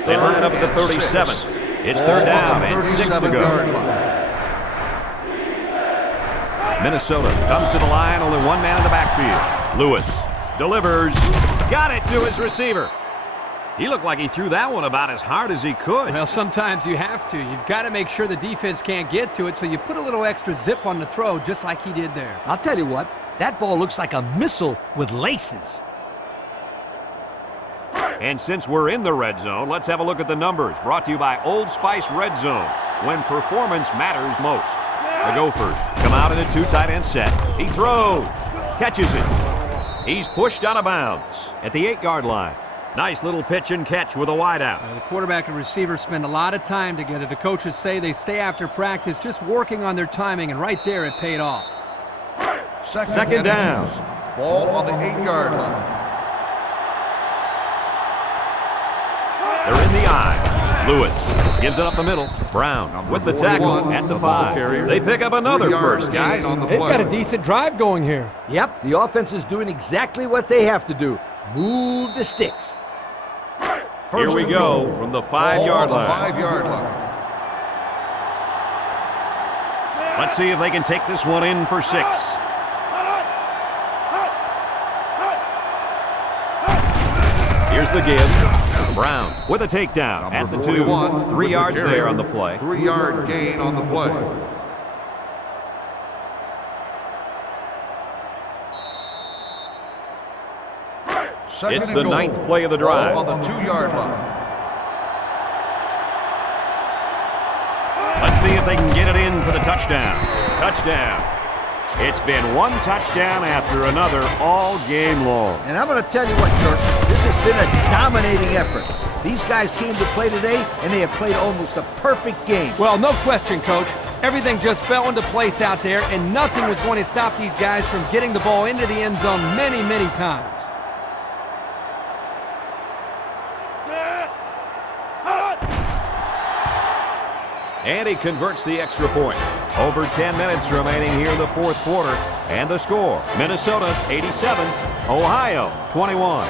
They line up at the 37. It's third down and 6 to go. Minnesota comes to the line, only 1 man in the backfield. Lewis delivers. Got it to his receiver. He looked like he threw that one about as hard as he could. Well, sometimes you have to. You've got to make sure the defense can't get to it, so you put a little extra zip on the throw, just like he did there. I'll tell you what, that ball looks like a missile with laces. And since we're in the red zone, let's have a look at the numbers. Brought to you by Old Spice Red Zone, when performance matters most. The Gophers come out in a 2 tight end set. He throws, catches it. He's pushed out of bounds at the 8-yard line. Nice little pitch and catch with a wideout. The quarterback and receiver spend a lot of time together. The coaches say they stay after practice just working on their timing, and right there it paid off. Second down. Ball on the 8-yard line. They're in the eye. Lewis gives it up the middle. Brown with the tackle at the 5. They pick up another first, guys. They've got a decent drive going here. Yep, the offense is doing exactly what they have to do. Move the sticks. Here we go from the 5-yard line. 5-yard line. Let's see if they can take this one in for 6. Here's the give. Brown with a takedown at the 2. 3 yards there on the play. 3-yard gain on the play. Second It's and the goal. 9th play of the drive. Ball on the 2-yard line. Let's see if they can get it in for the touchdown. Touchdown. It's been one touchdown after another all game long. And I'm going to tell you what, Kirk, this has been a dominating effort. These guys came to play today, and they have played almost a perfect game. Well, no question, Coach. Everything just fell into place out there, and nothing was going to stop these guys from getting the ball into the end zone many, many times. And he converts the extra point. Over 10 minutes remaining here in the 4th quarter. And the score, Minnesota 87, Ohio 21.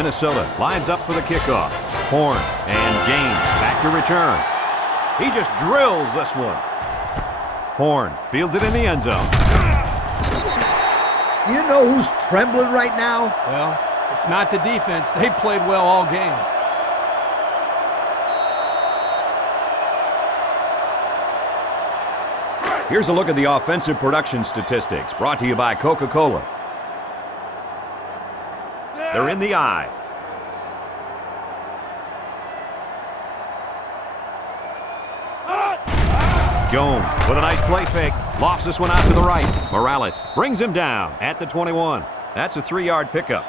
Minnesota lines up for the kickoff. Horn and James back to return. He just drills this one. Horn fields it in the end zone. You know who's trembling right now? Well, it's not the defense. They played well all game. Here's a look at the offensive production statistics brought to you by Coca-Cola. They're in the eye. Jones with a nice play fake. Lofts this one out to the right. Morales brings him down at the 21. That's a 3-yard pickup.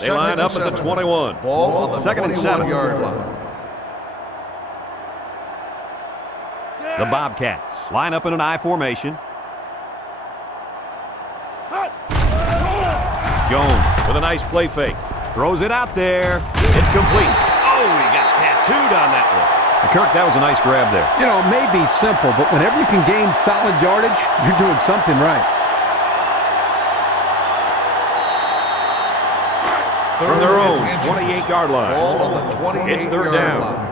They line up at the 21. Ball on the 2nd and 7. 21-yard line. The Bobcats line up in an I formation. Jones with a nice play fake. Throws it out there. It's complete. Oh, he got tattooed on that one. And Kirk, that was a nice grab there. You know, it may be simple, but whenever you can gain solid yardage, you're doing something right. From their own 28-yard line. Ball on the 28-yard It's 3rd down. line.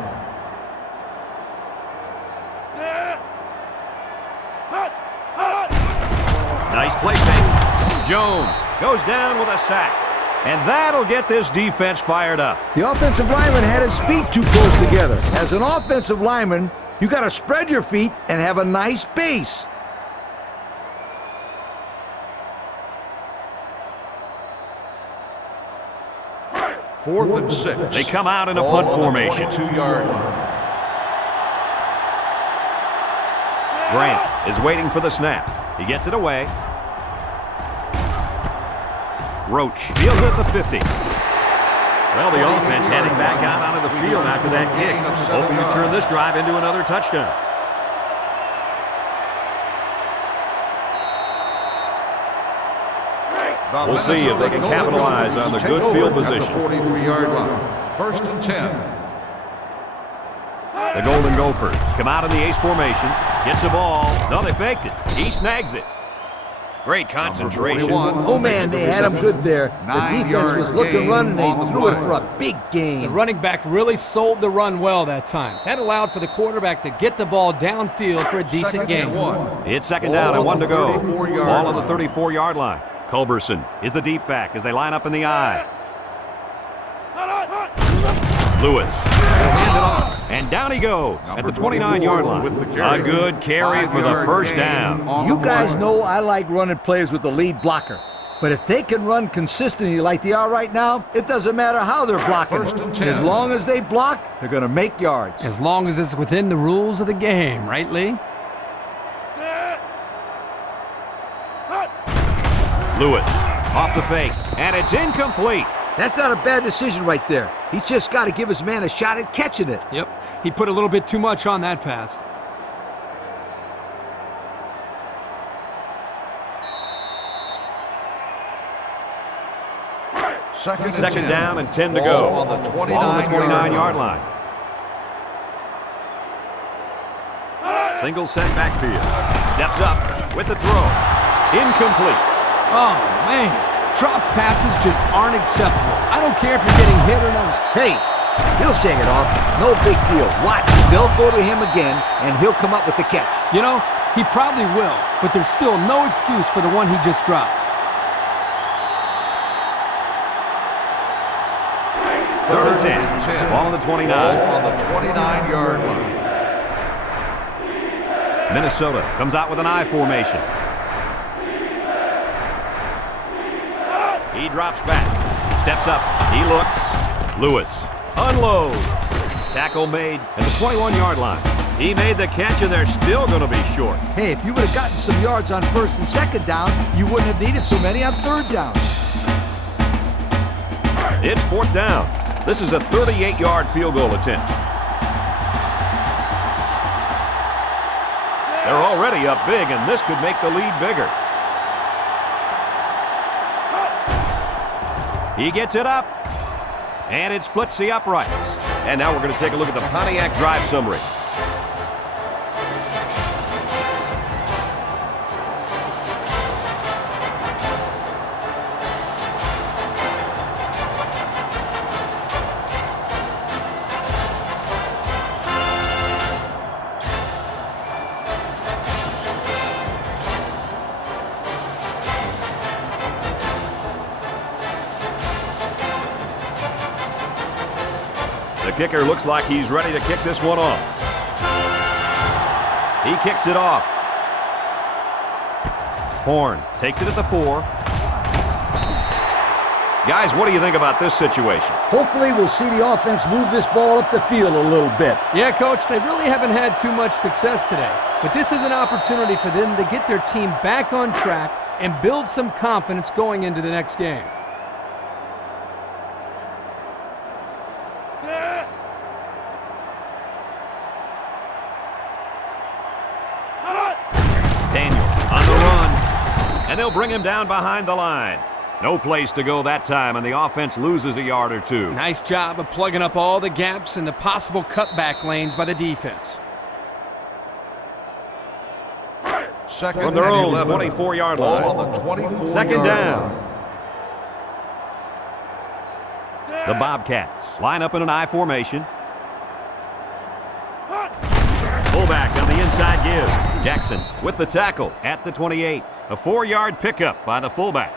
Nice play fake. Jones goes down with a sack. And that'll get this defense fired up. The offensive lineman had his feet too close together. As an offensive lineman, you got to spread your feet and have a nice base. Fourth and 6. They come out in a Ball punt on the formation. 22-yard line. Grant is waiting for the snap. He gets it away. Roach fields at the 50. Well, the offense heading back out onto the field after that kick. Hoping to turn this drive into another touchdown. We'll see if they can capitalize on the good field position. 43-yard line. 1st and 10. The Golden Gophers come out in the ace formation. Gets the ball. No, they faked it. He snags it. Great concentration. Oh, man, they had him good there. The defense was looking run, and they threw it for a big gain. The running back really sold the run well that time. That allowed for the quarterback to get the ball downfield for a decent gain. It's 2nd down and 1 to go. 34-yard Ball on the line. 34-yard line. Culberson is the deep back as they line up in the eye. Lewis will hand it off, and down he goes at the 29-yard line. with the carry. A good carry for the 1st down. You guys know I like running plays with the lead blocker. But if they can run consistently like they are right now, it doesn't matter how they're blocking. 1st and 10. As long as they block, they're going to make yards. As long as it's within the rules of the game, right, Lee? Lewis off the fake, and it's incomplete. That's not a bad decision right there. He's just got to give his man a shot at catching it. Yep. He put a little bit too much on that pass. Second down and 10 to go. Ball on the 29-yard line. Single set backfield. Steps up with the throw. Incomplete. Oh, man. Dropped passes just aren't acceptable. I don't care if you're getting hit or not. Hey, he'll shake it off. No big deal. Watch. They'll go to him again, and he'll come up with the catch. You know, he probably will, but there's still no excuse for the one he just dropped. 3rd and 10. Ball on the 29. Ball on the 29-yard line. Minnesota comes out with an I formation. He drops back, steps up, he looks. Lewis unloads. Tackle made at the 21-yard line. He made the catch, and they're still going to be short. Hey, if you would have gotten some yards on 1st and 2nd down, you wouldn't have needed so many on 3rd down. It's 4th down. This is a 38-yard field goal attempt. They're already up big, and this could make the lead bigger. He gets it up, and it splits the uprights. And now we're going to take a look at the Pontiac drive summary. The kicker looks like he's ready to kick this one off. He kicks it off. Horn takes it at the 4. Guys, what do you think about this situation? Hopefully we'll see the offense move this ball up the field a little bit. Yeah, Coach, they really haven't had too much success today. But this is an opportunity for them to get their team back on track and build some confidence going into the next game. And they'll bring him down behind the line. No place to go that time, and the offense loses a yard or two. Nice job of plugging up all the gaps and the possible cutback lanes by the defense. Second From their own 11. 24-yard Ball line. on the 24-yard Second down. line. The Bobcats line up in an I formation. Fullback on the inside give. Jackson with the tackle at the 28. A 4-yard pickup by the fullback.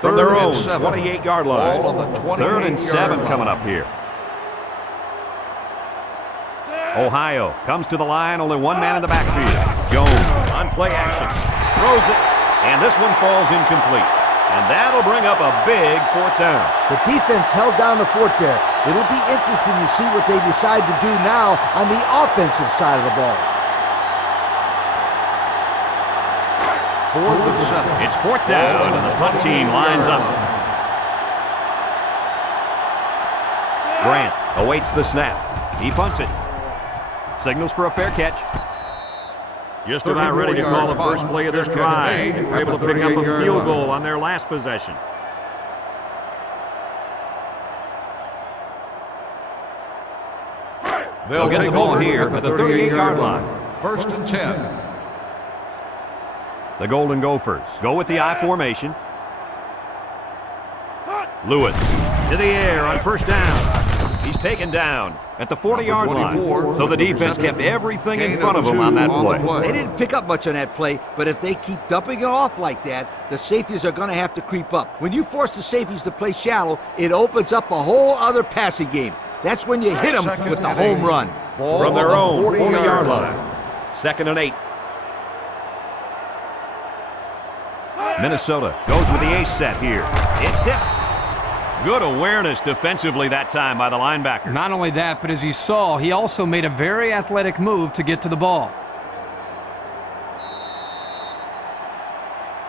From their own 28-yard line. Ball on the 3rd and 7 line. coming up here. Ohio comes to the line, only one man in the backfield. Jones on play action. Throws it, and this one falls incomplete. And that'll bring up a big 4th down. The defense held down the fort there. It'll be interesting to see what they decide to do now on the offensive side of the ball. 4th and 7. It's 4th down, and the punt team lines up. Grant awaits the snap. He punts it. Signals for a fair catch. Just about ready to call the first play of this drive. They were able to pick up a field goal on their last possession. They'll get the ball here at the 38-yard line. 1st and 10. The Golden Gophers go with the I formation. Lewis to the air on 1st down. He's taken down at the 40-yard line. So the defense kept everything in front of him on that play. They didn't pick up much on that play, but if they keep dumping it off like that, the safeties are going to have to creep up. When you force the safeties to play shallow, it opens up a whole other passing game. That's when you hit them with the home run. From their own 40-yard line. 2nd and 8. Minnesota goes with the ace set here. It's tipped. Good awareness defensively that time by the linebacker. Not only that, but as you saw, he also made a very athletic move to get to the ball.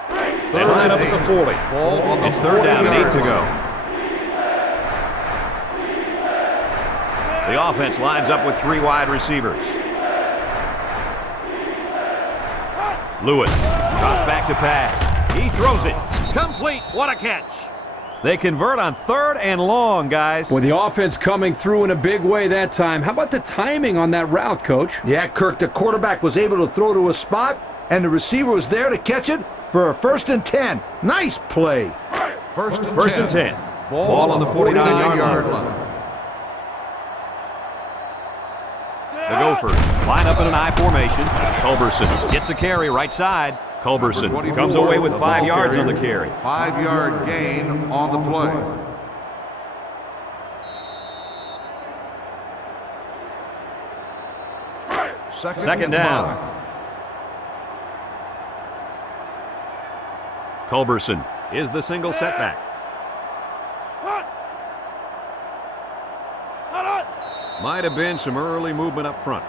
They line up at the 40. It's 3rd down and 8 to go. The offense lines up with 3 wide receivers. Lewis drops back to pass. He throws it. Complete. What a catch. They convert on 3rd and long, guys. Boy, the offense coming through in a big way that time. How about the timing on that route, Coach? Yeah, Kirk, the quarterback was able to throw to a spot, and the receiver was there to catch it for a 1st and 10. Nice play. 1st and 10. Ball on the 49-yard line. The Gophers line up in an I formation. Culberson gets a carry right side. Culberson comes away with 5 yards on the carry. 5-yard gain on the play. Second down. Culberson is the single setback. Might have been some early movement up front.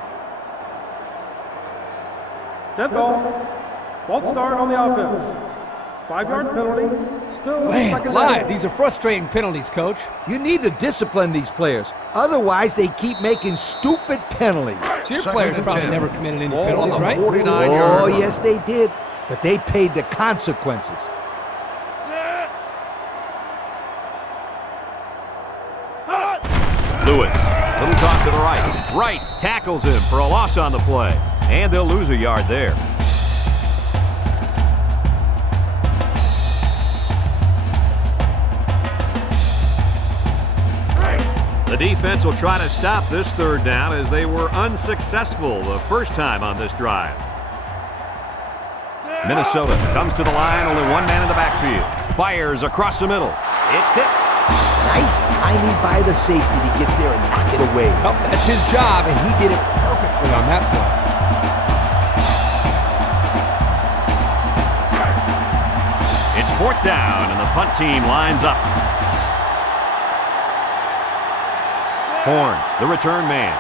Dead ball. False start on the offense. 5-yard penalty. Still second down. These are frustrating penalties, Coach. You need to discipline these players. Otherwise, they keep making stupid penalties. So your Second players and probably 10. never committed any Ball on penalties, the right? 49-yard Oh, line. yes, they did. but they paid the consequences. Lewis, little toss to the right. Right tackles him for a loss on the play. And they'll lose a yard there. The defense will try to stop this third down as they were unsuccessful the first time on this drive. Minnesota comes to the line, only one man in the backfield. Fires across the middle. It's tipped. Nice timing by the safety to get there and knock it away. Oh, that's his job, and he did it perfectly on that play. It's fourth down, and the punt team lines up. Horn, the return man.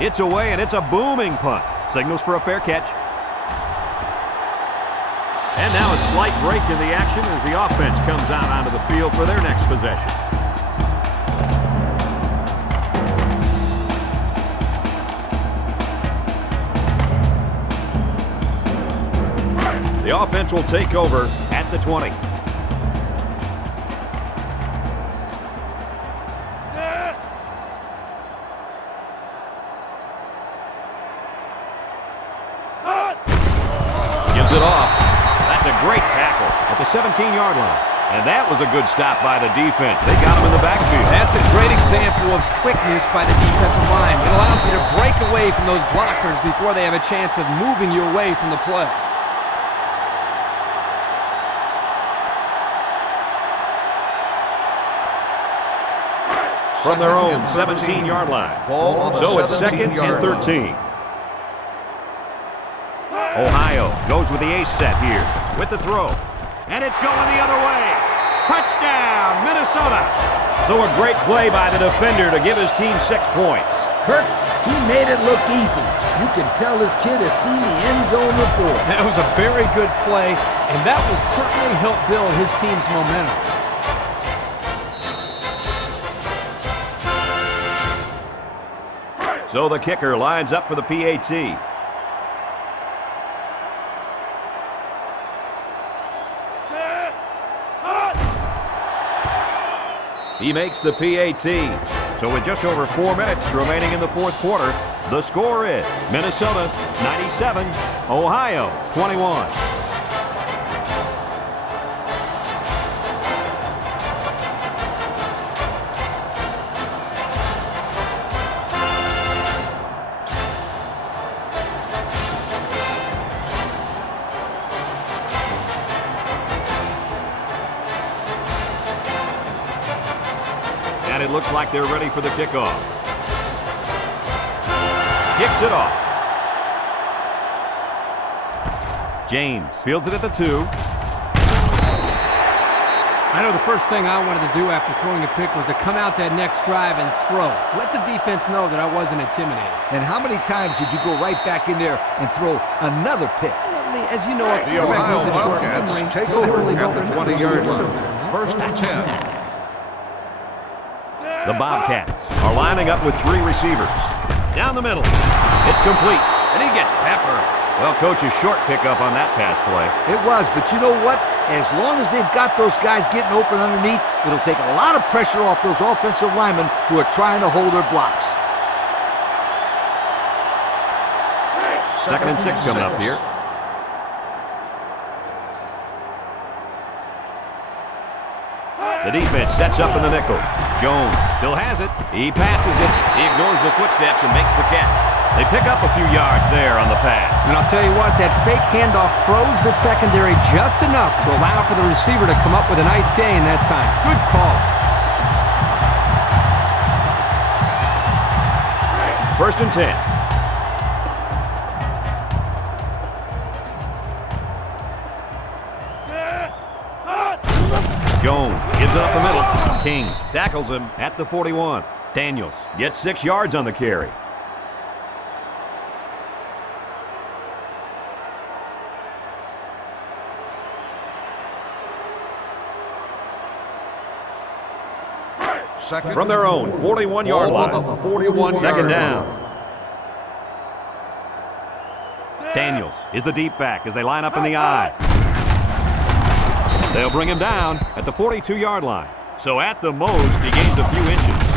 It's away, and it's a booming punt. Signals for a fair catch. And now a slight break in the action as the offense comes out onto the field for their next possession. The offense will take over at the 20. Gives it off. That's a great tackle at the 17-yard line. And that was a good stop by the defense. They got him in the backfield. That's a great example of quickness by the defensive line. It allows you to break away from those blockers before they have a chance of moving you away from the play. From their own 17-yard line. So it's second and 13. Ohio goes with the ace set here with the throw. And it's going the other way. Touchdown, Minnesota. So a great play by the defender to give his team 6 points. Kirk, he made it look easy. You can tell this kid has seen the end zone before. That was a very good play, and that will certainly help build his team's momentum. So the kicker lines up for the PAT. He makes the PAT. So with just over 4 minutes remaining in the fourth quarter, the score is Minnesota 97, Ohio 21. And it looks like they're ready for the kickoff. Kicks it off. James fields it at the 2. I know the first thing I wanted to do after throwing a pick was to come out that next drive and throw. Let the defense know that I wasn't intimidated. And how many times did you go right back in there and throw another pick? As you know, a The quarterback Ohio needs a short Bobcats memory. take So they over really don't at the remember. 20-yard line. First and 10. The Bobcats are lining up with 3 receivers. Down the middle. It's complete. And he gets peppered. Well, coach's short pickup on that pass play. It was, but you know what? As long as they've got those guys getting open underneath, it'll take a lot of pressure off those offensive linemen who are trying to hold their blocks. Second and 6 coming up here. The defense sets up in the nickel. Jones still has it. He passes it. He ignores the footsteps and makes the catch. They pick up a few yards there on the pass. And I'll tell you what, that fake handoff froze the secondary just enough to allow for the receiver to come up with a nice gain that time. Good call. First and 10. Jones gives it up the middle. King tackles him at the 41. Daniels gets 6 yards on the carry. from their own 41-yard Ball line. on the 41-yard Second line. down. Daniels is the deep back as they line up in the I. They'll bring him down at the 42-yard line. So at the most, he gains a few inches.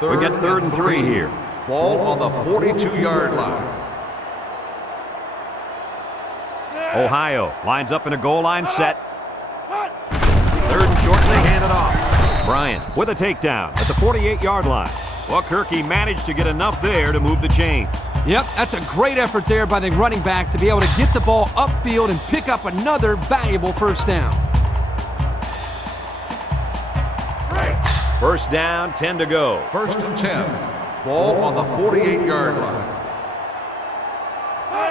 We get third and 3 here. Ball on the 42-yard line. Ohio lines up in a goal line set. Third and short, they hand it off. Bryant with a takedown at the 48-yard line. Well, Kirky managed to get enough there to move the chains. Yep, that's a great effort there by the running back to be able to get the ball upfield and pick up another valuable first down. First down, 10 to go. First and 10. Ball on the 48-yard line.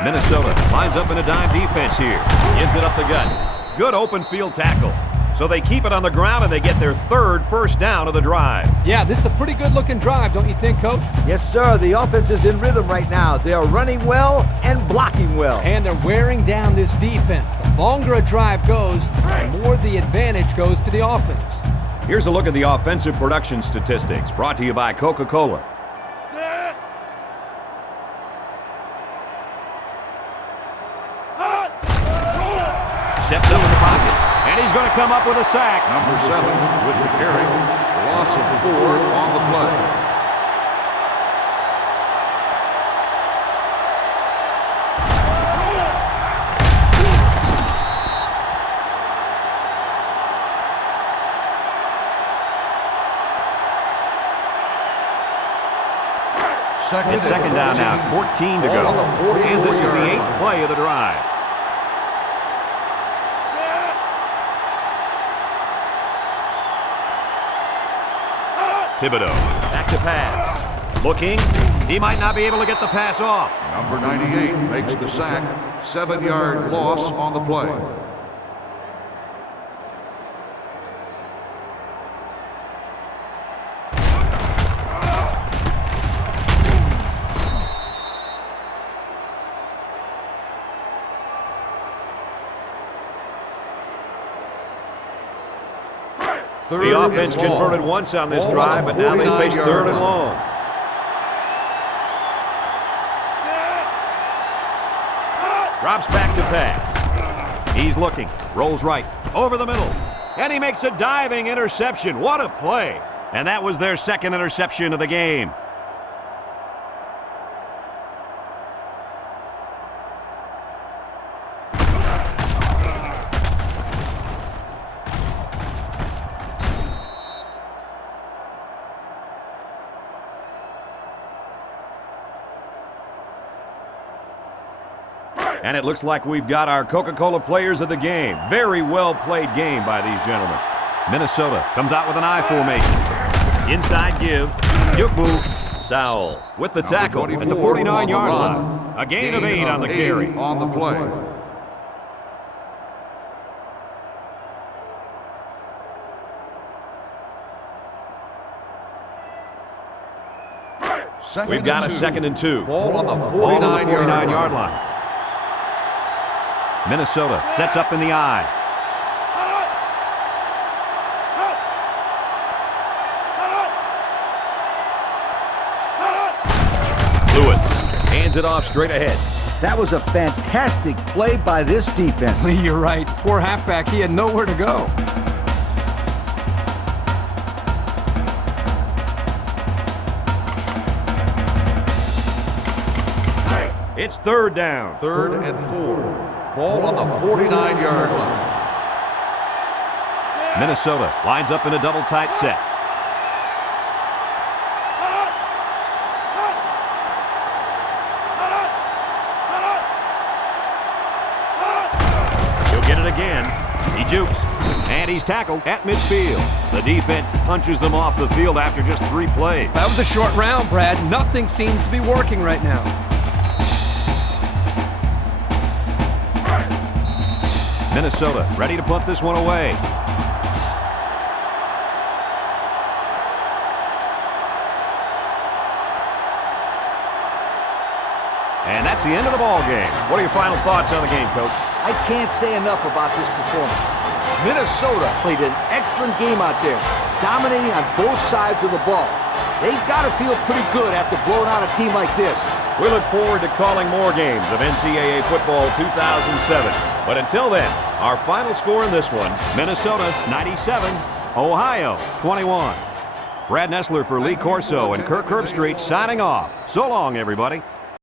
Minnesota lines up in a dime defense here. Gives it up the gut. Good open field tackle. So they keep it on the ground and they get their third first down of the drive. Yeah, this is a pretty good-looking drive, don't you think, Coach? Yes, sir. The offense is in rhythm right now. They are running well and blocking well. And they're wearing down this defense. The longer a drive goes, the more the advantage goes to the offense. Here's a look at the offensive production statistics brought to you by Coca-Cola. Steps up in the pocket, and he's going to come up with a sack. Number 7 with the carry. Loss of 4 on the play. It's second down now, 14 to go. And this is the 8th play of the drive. Thibodeau, back to pass. Looking, he might not be able to get the pass off. Number 98 makes the sack. 7-yard loss on the play. The offense converted once on this drive, but now they face third and long. Drops back to pass. He's looking, rolls right, over the middle, and he makes a diving interception. What a play! And that was their second interception of the game. And it looks like we've got our Coca-Cola players of the game. Very well played game by these gentlemen. Minnesota comes out with an I formation. Inside give. Juke move. Sowell with the tackle at the 49-yard line. A gain of 8 on the carry. On the play. We've got a second and 2. Ball on the 49-yard line. Minnesota sets up in the I. Lewis hands it off straight ahead. That was a fantastic play by this defense. You're right. Poor halfback. He had nowhere to go. It's third down. Third and 4. Ball on the 49-yard line. Minnesota lines up in a double tight set. He'll get it again. He jukes. And he's tackled at midfield. The defense punches them off the field after just 3 plays. That was a short round, Brad. Nothing seems to be working right now. Minnesota ready to punt this one away. And that's the end of the ball game. What are your final thoughts on the game, Coach? I can't say enough about this performance. Minnesota played an excellent game out there, dominating on both sides of the ball. They've got to feel pretty good after blowing out a team like this. We look forward to calling more games of NCAA football 2007. But until then, our final score in this one, Minnesota 97, Ohio 21. Brad Nessler for Lee Corso and Kirk Herbstreit signing off. So long, everybody.